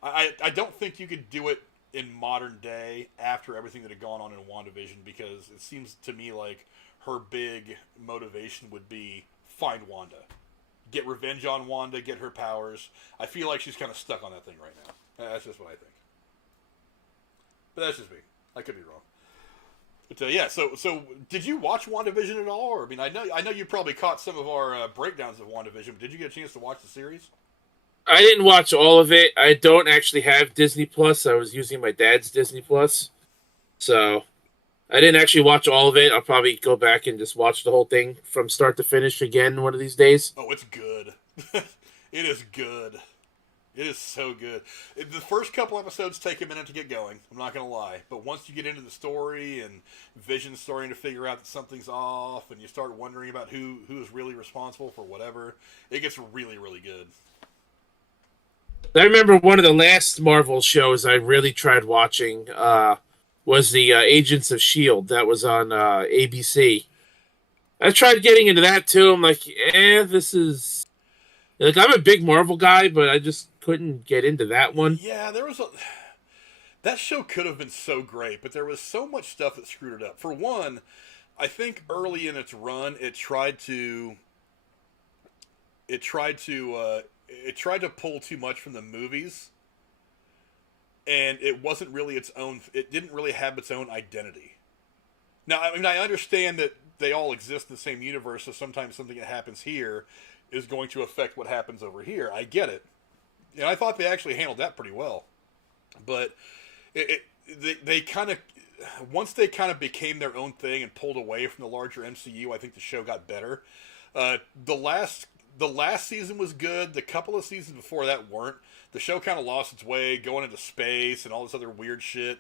I don't think you could do it in modern day after everything that had gone on in WandaVision, because it seems to me like her big motivation would be find Wanda. Get revenge on Wanda, get her powers. I feel like she's kind of stuck on that thing right now. That's just what I think. But that's just me. I could be wrong. But yeah, so did you watch WandaVision at all? Or, I mean, I know you probably caught some of our breakdowns of WandaVision, but did you get a chance to watch the series? I didn't watch all of it. I don't actually have Disney Plus. I was using my dad's Disney Plus. So I didn't actually watch all of it. I'll probably go back and just watch the whole thing from start to finish again one of these days. Oh, it's good. It is good. It is so good. The first couple episodes take a minute to get going. I'm not going to lie. But once you get into the story and Vision's starting to figure out that something's off and you start wondering about who is really responsible for whatever, it gets really, really good. I remember one of the last Marvel shows I really tried watching was the Agents of S.H.I.E.L.D. That was on ABC. I tried getting into that too. I'm like, this is... Like, I'm a big Marvel guy, but I just couldn't get into that one. Yeah, that show could have been so great, but there was so much stuff that screwed it up. For one, I think early in its run, it tried to pull too much from the movies, and it wasn't really its own. It didn't really have its own identity. Now, I mean, I understand that they all exist in the same universe, so sometimes something that happens here is going to affect what happens over here. I get it. And I thought they actually handled that pretty well. But they kind of, once they kind of became their own thing and pulled away from the larger MCU, I think the show got better. The last season was good. The couple of seasons before that weren't. The show kind of lost its way, going into space and all this other weird shit.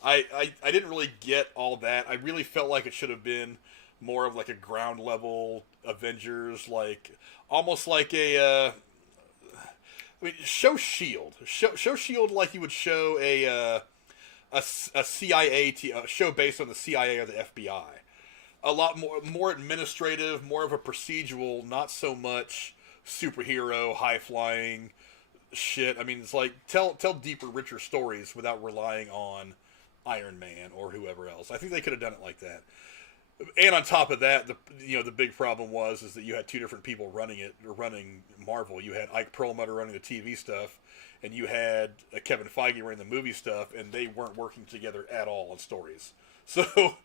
I didn't really get all that. I really felt like it should have been more of like a ground level Avengers, like almost like a show Shield, show Shield like you would show a CIA show based on the CIA or the FBI. A lot more administrative, more of a procedural, not so much superhero high flying shit. I mean, it's like tell deeper, richer stories without relying on Iron Man or whoever else. I think they could have done it like that. And on top of that, the big problem was that you had two different people running Marvel. You had Ike Perlmutter running the TV stuff, and you had Kevin Feige running the movie stuff, and they weren't working together at all on stories. So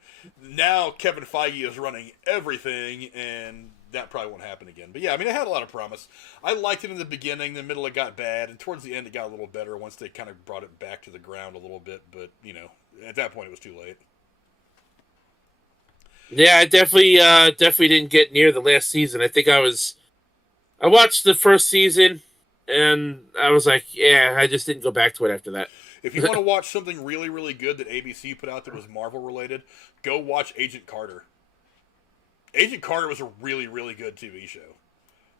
now Kevin Feige is running everything, and that probably won't happen again. But yeah, I mean, it had a lot of promise. I liked it in the beginning. The middle, it got bad, and towards the end, it got a little better once they kind of brought it back to the ground a little bit. But at that point, it was too late. Yeah, I definitely didn't get near the last season. I think I watched the first season, and I was like, yeah, I just didn't go back to it after that. If you want to watch something really, really good that ABC put out that was Marvel related, go watch Agent Carter. Agent Carter was a really, really good TV show.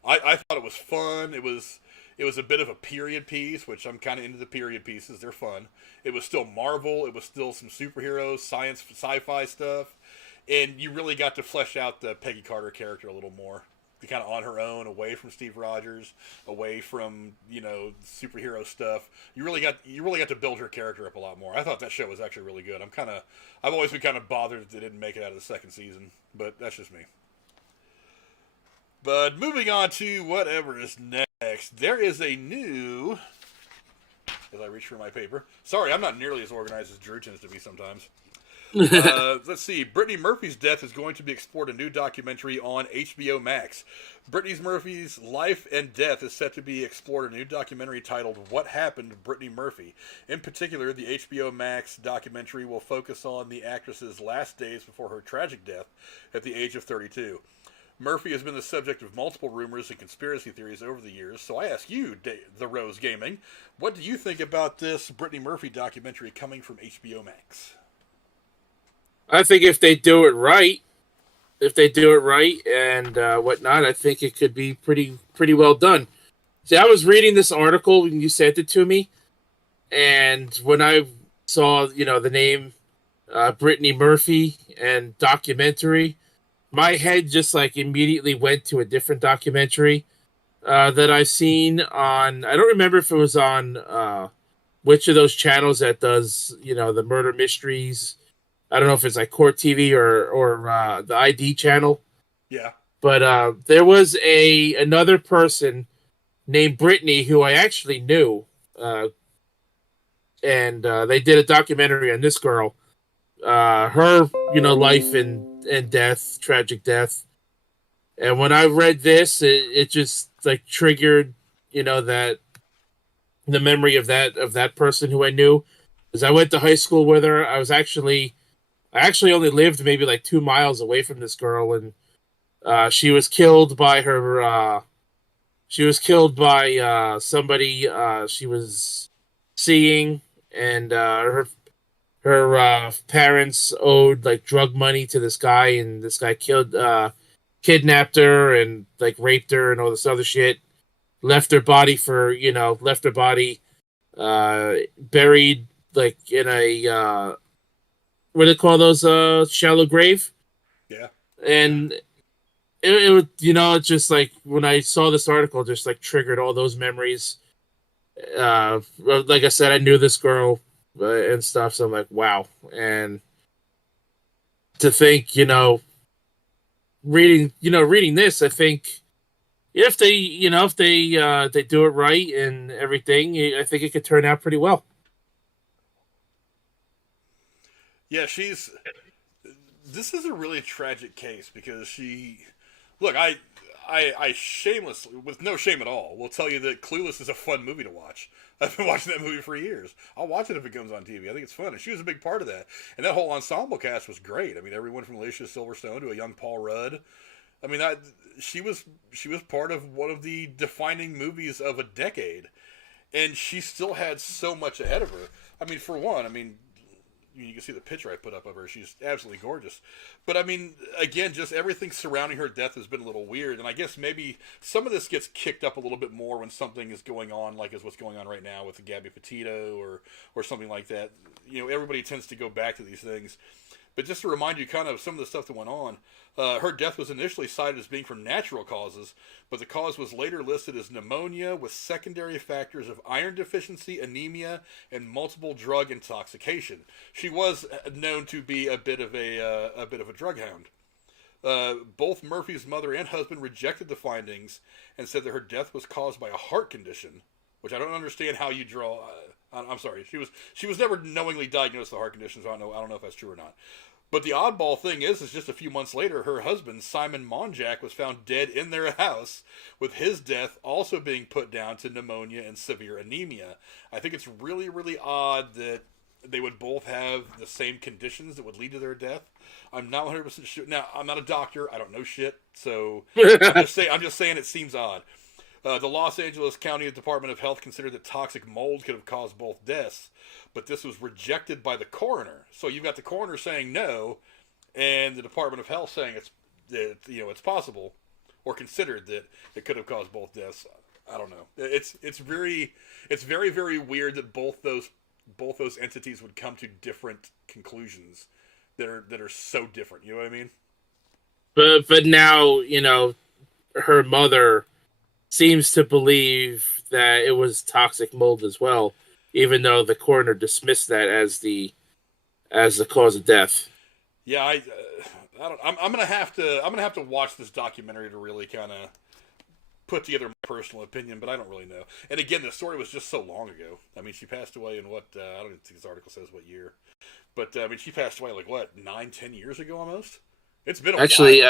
I thought it was fun. It was a bit of a period piece, which I'm kind of into the period pieces. They're fun. It was still Marvel. It was still some superheroes, sci-fi stuff. And you really got to flesh out the Peggy Carter character a little more. Kind of on her own, away from Steve Rogers, away from superhero stuff. You really got to build her character up a lot more. I thought that show was actually really good. I've always been kind of bothered that they didn't make it out of the second season, but that's just me. But moving on to whatever is next, there is a new. As I reach for my paper, sorry, I'm not nearly as organized as Drew tends to be sometimes. Let's see. Brittany Murphy's death is going to be explored in a new documentary on HBO Max. Brittany Murphy's life and death is set to be explored in a new documentary titled What Happened to Brittany Murphy. In particular, the HBO Max documentary will focus on the actress's last days before her tragic death at the age of 32. Murphy has been the subject of multiple rumors and conspiracy theories over the years, so I ask you, The Rose Gaming, what do you think about this Brittany Murphy documentary coming from HBO Max? I think if they do it right, and whatnot, I think it could be pretty well done. See, I was reading this article when you sent it to me, and when I saw, the name Brittany Murphy and documentary, my head just like immediately went to a different documentary that I've seen on. I don't remember if it was on which of those channels that does the murder mysteries. I don't know if it's like Court TV or the ID channel. Yeah. But there was another person named Brittany who I actually knew, and they did a documentary on this girl, her life and death, tragic death. And when I read this, it just like triggered that the memory of that person who I knew, because I went to high school with her. I actually only lived maybe like 2 miles away from this girl, and she was killed by her. She was killed by somebody she was seeing, and her parents owed like drug money to this guy, and this guy kidnapped her and like raped her and all this other shit. Left her body buried like in a what do they call those shallow grave? Yeah. And it was it's just like when I saw this article, just like triggered all those memories. Like I said, I knew this girl and stuff, so I'm like, wow. And to think, reading this, I think if they do it right and everything, I think it could turn out pretty well. Yeah, this is a really tragic case because look, I shamelessly, with no shame at all, will tell you that Clueless is a fun movie to watch. I've been watching that movie for years. I'll watch it if it comes on TV. I think it's fun, and she was a big part of that. And that whole ensemble cast was great. I mean, everyone from Alicia Silverstone to a young Paul Rudd. I mean, she was part of one of the defining movies of a decade, and she still had so much ahead of her. I mean, for one, you can see the picture I put up of her. She's absolutely gorgeous. But, I mean, again, just everything surrounding her death has been a little weird. And I guess maybe some of this gets kicked up a little bit more when something is going on, like is what's going on right now with Gabby Petito or something like that. Everybody tends to go back to these things. But just to remind you kind of some of the stuff that went on, her death was initially cited as being from natural causes, but the cause was later listed as pneumonia with secondary factors of iron deficiency, anemia, and multiple drug intoxication. She was known to be a bit of a drug hound. Both Murphy's mother and husband rejected the findings and said that her death was caused by a heart condition, which I don't understand how you draw. I'm sorry, she was never knowingly diagnosed with a heart condition, so I don't know if that's true or not. But the oddball thing is just a few months later, her husband, Simon Monjack, was found dead in their house, with his death also being put down to pneumonia and severe anemia. I think it's really, really odd that they would both have the same conditions that would lead to their death. I'm not 100% sure. Now, I'm not a doctor. I don't know shit. So I'm just saying it seems odd. The Los Angeles County Department of Health considered that toxic mold could have caused both deaths, but this was rejected by the coroner. So you've got the coroner saying no, and the Department of Health saying it's possible, or considered that it could have caused both deaths. I don't know. It's very very weird that both those entities would come to different conclusions that are so different. You know what I mean? But now her mother seems to believe that it was toxic mold as well, even though the coroner dismissed that as the cause of death. Yeah, I don't. I'm gonna have to watch this documentary to really kind of put together my personal opinion, but I don't really know. And again, the story was just so long ago. I mean, she passed away in what I don't even think this article says what year, but I mean, she passed away like what 9-10 years ago almost. It's been actually.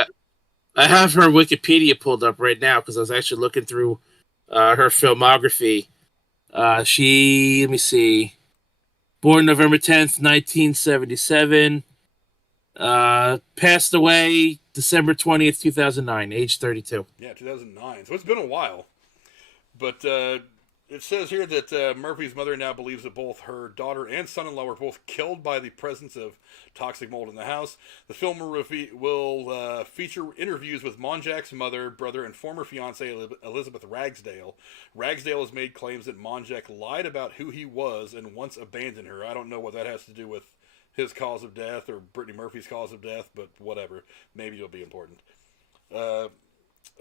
I have her Wikipedia pulled up right now because I was actually looking through her filmography. Let me see. Born November 10th, 1977. Passed away December 20th, 2009, age 32. Yeah, 2009. So it's been a while. But it says here that Murphy's mother now believes that both her daughter and son-in-law were both killed by the presence of toxic mold in the house. The film will feature interviews with Monjack's mother, brother, and former fiancée Elizabeth Ragsdale. Ragsdale has made claims that Monjack lied about who he was and once abandoned her. I don't know what that has to do with his cause of death or Brittany Murphy's cause of death, but whatever. Maybe it'll be important.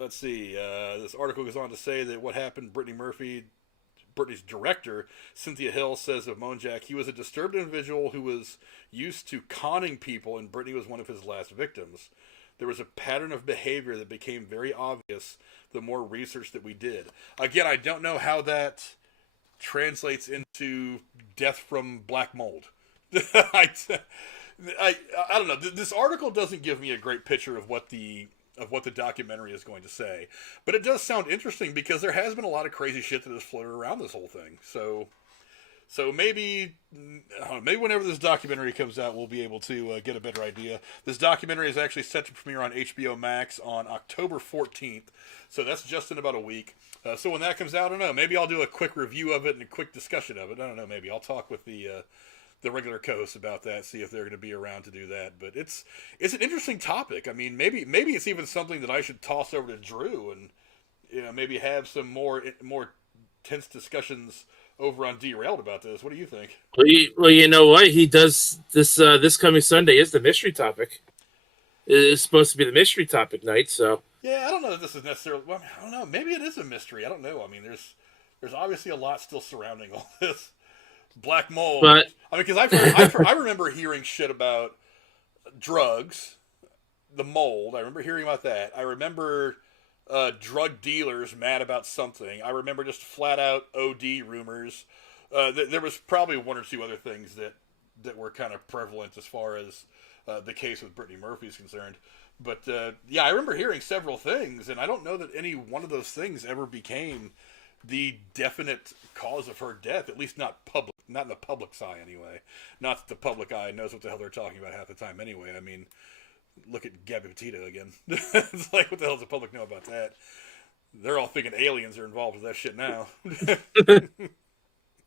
Let's see. This article goes on to say that what happened, Brittany's director, Cynthia Hill, says of Monjack, he was a disturbed individual who was used to conning people, and Brittany was one of his last victims. There was a pattern of behavior that became very obvious the more research that we did. Again, I don't know how that translates into death from black mold. I don't know. This article doesn't give me a great picture of what the documentary is going to say, but it does sound interesting because there has been a lot of crazy shit that has floated around this whole thing. So maybe whenever this documentary comes out, we'll be able to get a better idea. This documentary is actually set to premiere on HBO Max on October 14th, so that's just in about a week. So when that comes out, I don't know. Maybe I'll do a quick review of it and a quick discussion of it. I don't know. Maybe I'll talk with the regular co-hosts about that, see if they're going to be around to do that. But it's an interesting topic. I mean, maybe it's even something that I should toss over to Drew and maybe have some more tense discussions over on Derailed about this. What do you think? Well, you know what? He does this coming Sunday is the mystery topic. It's supposed to be the mystery topic night, so. Yeah, I don't know if this is necessarily. Well, I don't know. Maybe it is a mystery. I don't know. I mean, there's obviously a lot still surrounding all this. Black mold. But I mean, because I remember hearing shit about drugs, the mold. I remember hearing about that. I remember drug dealers mad about something. I remember just flat out OD rumors. There was probably one or two other things that were kind of prevalent as far as the case with Brittany Murphy is concerned. But yeah, I remember hearing several things, and I don't know that any one of those things ever became the definite cause of her death, at least not in the public's eye anyway. Not that the public eye knows what the hell they're talking about half the time anyway. I mean, look at Gabby Petito again. It's like, what the hell does the public know about that? They're all thinking aliens are involved with that shit now.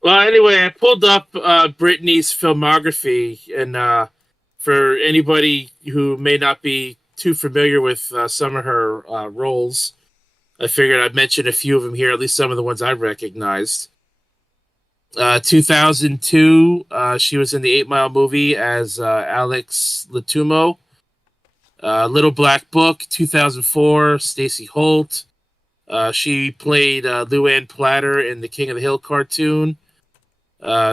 Well, anyway, I pulled up Brittany's filmography, and for anybody who may not be too familiar with some of her roles, I figured I'd mention a few of them here, at least some of the ones I recognized. 2002, she was in the 8 Mile movie as Alex Latumo. Little Black Book, 2004, Stacey Holt. She played Luann Platter in the King of the Hill cartoon.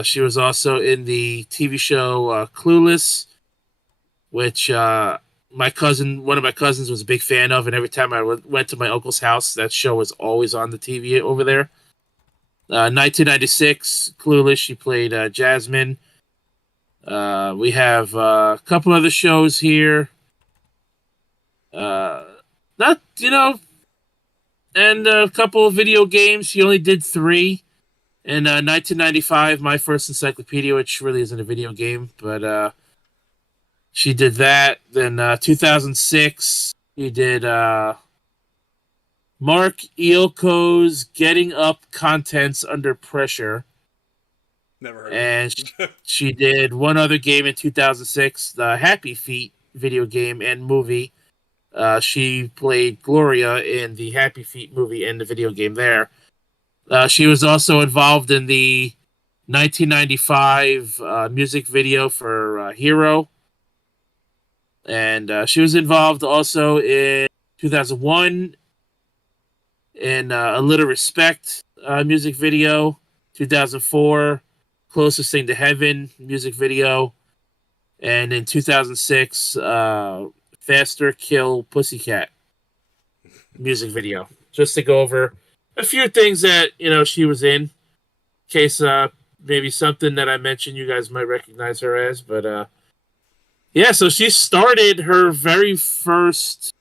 She was also in the TV show Clueless, which one of my cousins was a big fan of, and every time I went to my uncle's house, that show was always on the TV over there. 1996, Clueless, she played Jasmine. We have a couple other shows here. And a couple of video games. She only did 3. In 1995, My First Encyclopedia, which really isn't a video game, but she did that. Then 2006, she did Mark Ielko's Getting Up Contents Under Pressure. Never heard and she did one other game in 2006, the Happy Feet video game and movie. She played Gloria in the Happy Feet movie and the video game there. She was also involved in the 1995 music video for Hero. And she was involved also in 2001 in A Little Respect music video. 2004, Closest Thing to Heaven music video. And in 2006, Faster Kill Pussycat music video. Just to go over a few things that, she was in case maybe something that I mentioned you guys might recognize her as. But yeah, so she started her very first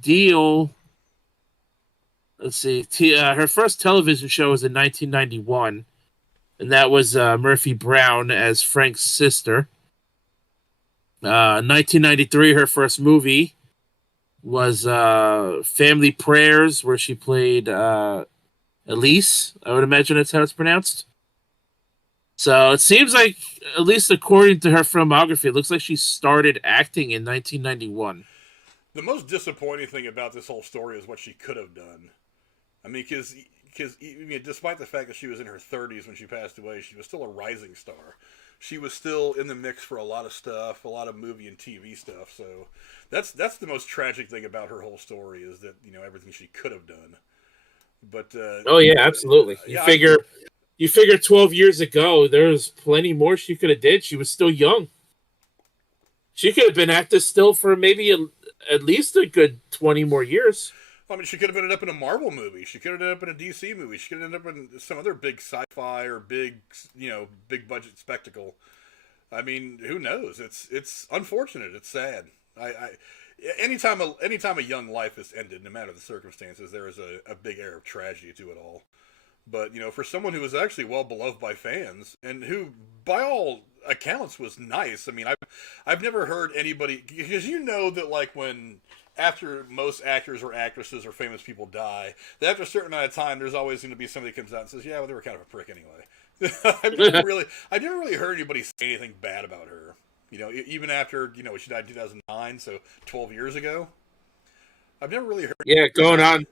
deal. Let's see. Her first television show was in 1991, and that was Murphy Brown as Frank's sister. 1993, her first movie was Family Prayers, where she played Elise. I would imagine that's how it's pronounced. So it seems like, at least according to her filmography, it looks like she started acting in 1991. The most disappointing thing about this whole story is what she could have done. I mean, because despite the fact that she was in her 30s when she passed away, she was still a rising star. She was still in the mix for a lot of stuff, a lot of movie and TV stuff. So that's the most tragic thing about her whole story, is that, everything she could have done. But oh yeah, absolutely. You figure 12 years ago, there's plenty more she could have did. She was still young. She could have been active still for maybe at least a good 20 more years. I mean, she could have ended up in a Marvel movie. She could have ended up in a DC movie. She could have ended up in some other big sci-fi or big budget spectacle. I mean, who knows? It's unfortunate. It's sad. Anytime a young life is ended, no matter the circumstances, there is a big air of tragedy to it all. But, for someone who was actually well beloved by fans, and who, by all accounts, was nice. I mean, I've never heard anybody, because that, like, after most actors or actresses or famous people die, that after a certain amount of time, there's always going to be somebody who comes out and says, yeah, well, they were kind of a prick anyway. I've never really heard anybody say anything bad about her. Even after, she died in 2009, so 12 years ago. I've never really heard. Yeah, going on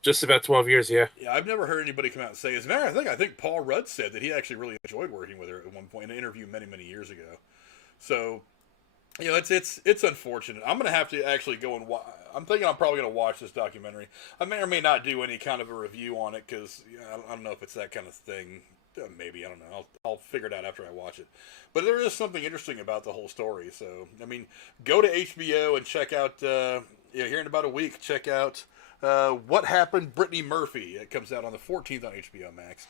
just about 12 years, yeah. Yeah, I've never heard anybody come out and say. As a matter of fact, I think Paul Rudd said that he actually really enjoyed working with her at one point in an interview many, many years ago. So, it's unfortunate. I'm going to have to actually go and watch. I'm thinking I'm probably going to watch this documentary. I may or may not do any kind of a review on it, because I don't know if it's that kind of thing. Maybe, I don't know. I'll figure it out after I watch it. But there is something interesting about the whole story. So, I mean, go to HBO and check out, here in about a week, check out What Happened, Brittany Murphy. It comes out on the 14th on HBO Max.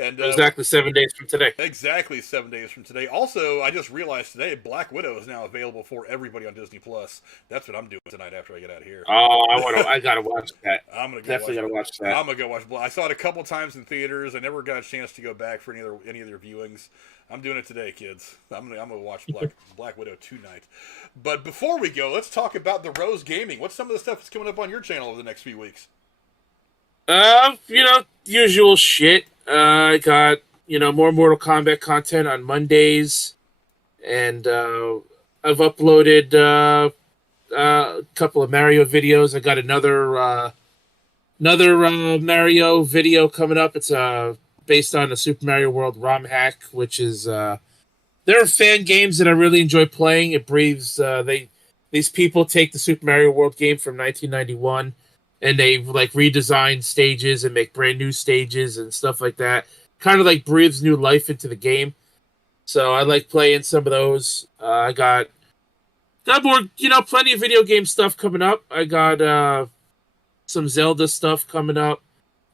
And exactly 7 days from today. Exactly 7 days from today. Also, I just realized today, Black Widow is now available for everybody on Disney Plus. That's what I'm doing tonight after I get out of here. Oh, I gotta watch that. Definitely gotta watch that. I'm gonna go watch Black. I saw it a couple times in theaters. I never got a chance to go back for any other viewings. I'm doing it today, kids. I'm gonna watch Black Widow tonight. But before we go, let's talk about the Rose Gaming. What's some of the stuff that's coming up on your channel over the next few weeks? Usual shit. I got, more Mortal Kombat content on Mondays, and I've uploaded a couple of Mario videos. I got another Mario video coming up. It's based on the Super Mario World ROM hack, which is there are fan games that I really enjoy playing. It breathes. These people take the Super Mario World game from 1991. And they redesign stages and make brand new stages and stuff like that. Kind of breathes new life into the game. So I like playing some of those. I got more, plenty of video game stuff coming up. I got some Zelda stuff coming up.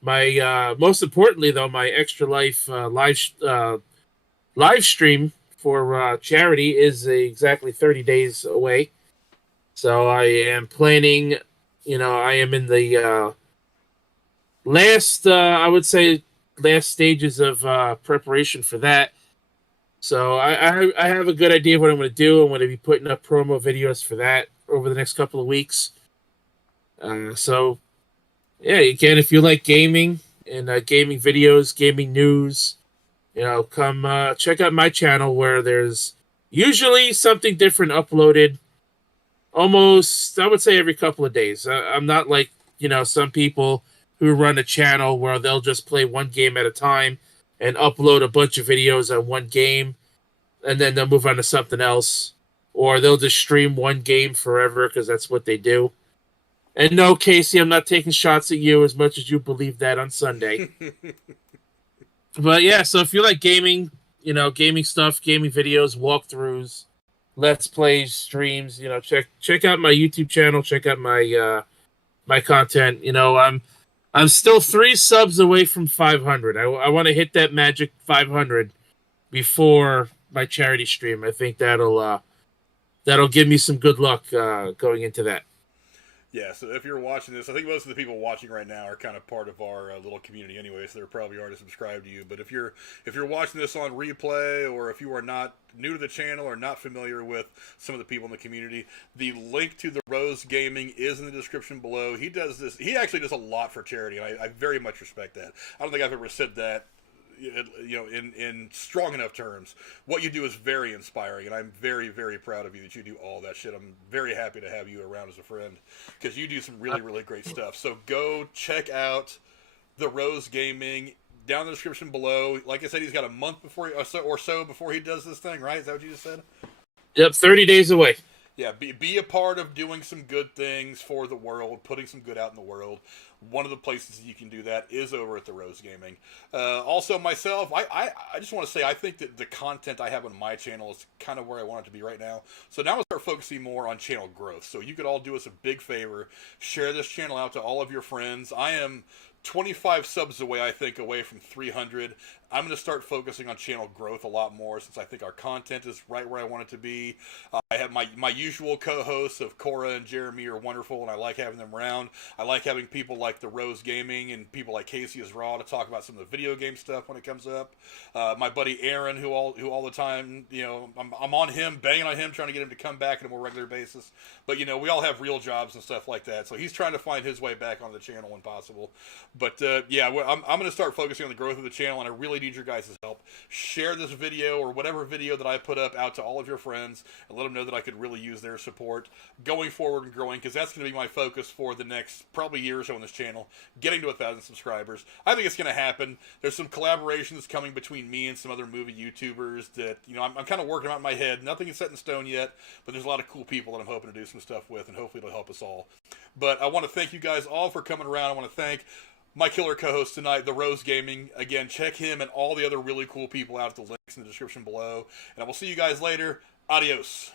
My most importantly though, my Extra Life live stream for charity is exactly 30 days away. So I am planning. I am in the last stages of preparation for that. So I have a good idea of what I'm going to do. I'm going to be putting up promo videos for that over the next couple of weeks. So, yeah, again, if you like gaming and gaming videos, gaming news, come check out my channel where there's usually something different uploaded. Almost, I would say every couple of days. I'm not like, some people who run a channel where they'll just play one game at a time and upload a bunch of videos on one game, and then they'll move on to something else. Or they'll just stream one game forever because that's what they do. And no, Casey, I'm not taking shots at you as much as you believe that on Sunday. But yeah, so if you like gaming, gaming stuff, gaming videos, walkthroughs, Let's Plays, streams, check out my YouTube channel, check out my my content. I'm still 3 subs away from 500. I want to hit that magic 500 before my charity stream. I think that'll give me some good luck going into that. Yeah, so if you're watching this, I think most of the people watching right now are kind of part of our little community anyway, so they're probably already subscribed to you. But if you're watching this on replay, or if you are not new to the channel or not familiar with some of the people in the community, the link to the Rose Gaming is in the description below. He does this. He actually does a lot for charity, and I very much respect that. I don't think I've ever said that, you know, in strong enough terms. What you do is very inspiring, and I'm very, very proud of you that you do all that shit. I'm very happy to have you around as a friend, because you do some really, really great stuff. So go check out the Rose Gaming down in the description below. Like I said, he's got a month before or so before he does this thing, right? Is that what you just said? Yep, 30 days away. Yeah, be a part of doing some good things for the world, putting some good out in the world. One of the places you can do that is over at the Rose Gaming. Also, myself, I just want to say I think that the content I have on my channel is kind of where I want it to be right now. So now we'll start focusing more on channel growth. So you could all do us a big favor. Share this channel out to all of your friends. I am 25 subs away, I think, away from 300. I'm going to start focusing on channel growth a lot more, since I think our content is right where I want it to be. I have my usual co-hosts of Cora and Jeremy are wonderful, and I like having them around. I like having people like the Rose Gaming and people like Casey is Raw to talk about some of the video game stuff when it comes up. My buddy Aaron, who all the time, you know, I'm on him, banging on him, trying to get him to come back on a more regular basis. But, you know, we all have real jobs and stuff like that, so he's trying to find his way back on the channel when possible. But, yeah, I'm going to start focusing on the growth of the channel, and I really need your guys' help. Share this video or whatever video that I put up out to all of your friends, and let them know that I could really use their support going forward and growing, because that's going to be my focus for the next probably year or so on this channel, getting to 1,000 subscribers. I think it's going to happen. There's some collaborations coming between me and some other movie YouTubers that, you know, I'm kind of working out in my head. Nothing is set in stone yet, but there's a lot of cool people that I'm hoping to do some stuff with, and hopefully it'll help us all. But I want to thank you guys all for coming around. I want to thank my killer co-host tonight, the Rose Gaming. Again, check him and all the other really cool people out at the links in the description below. And I will see you guys later. Adios.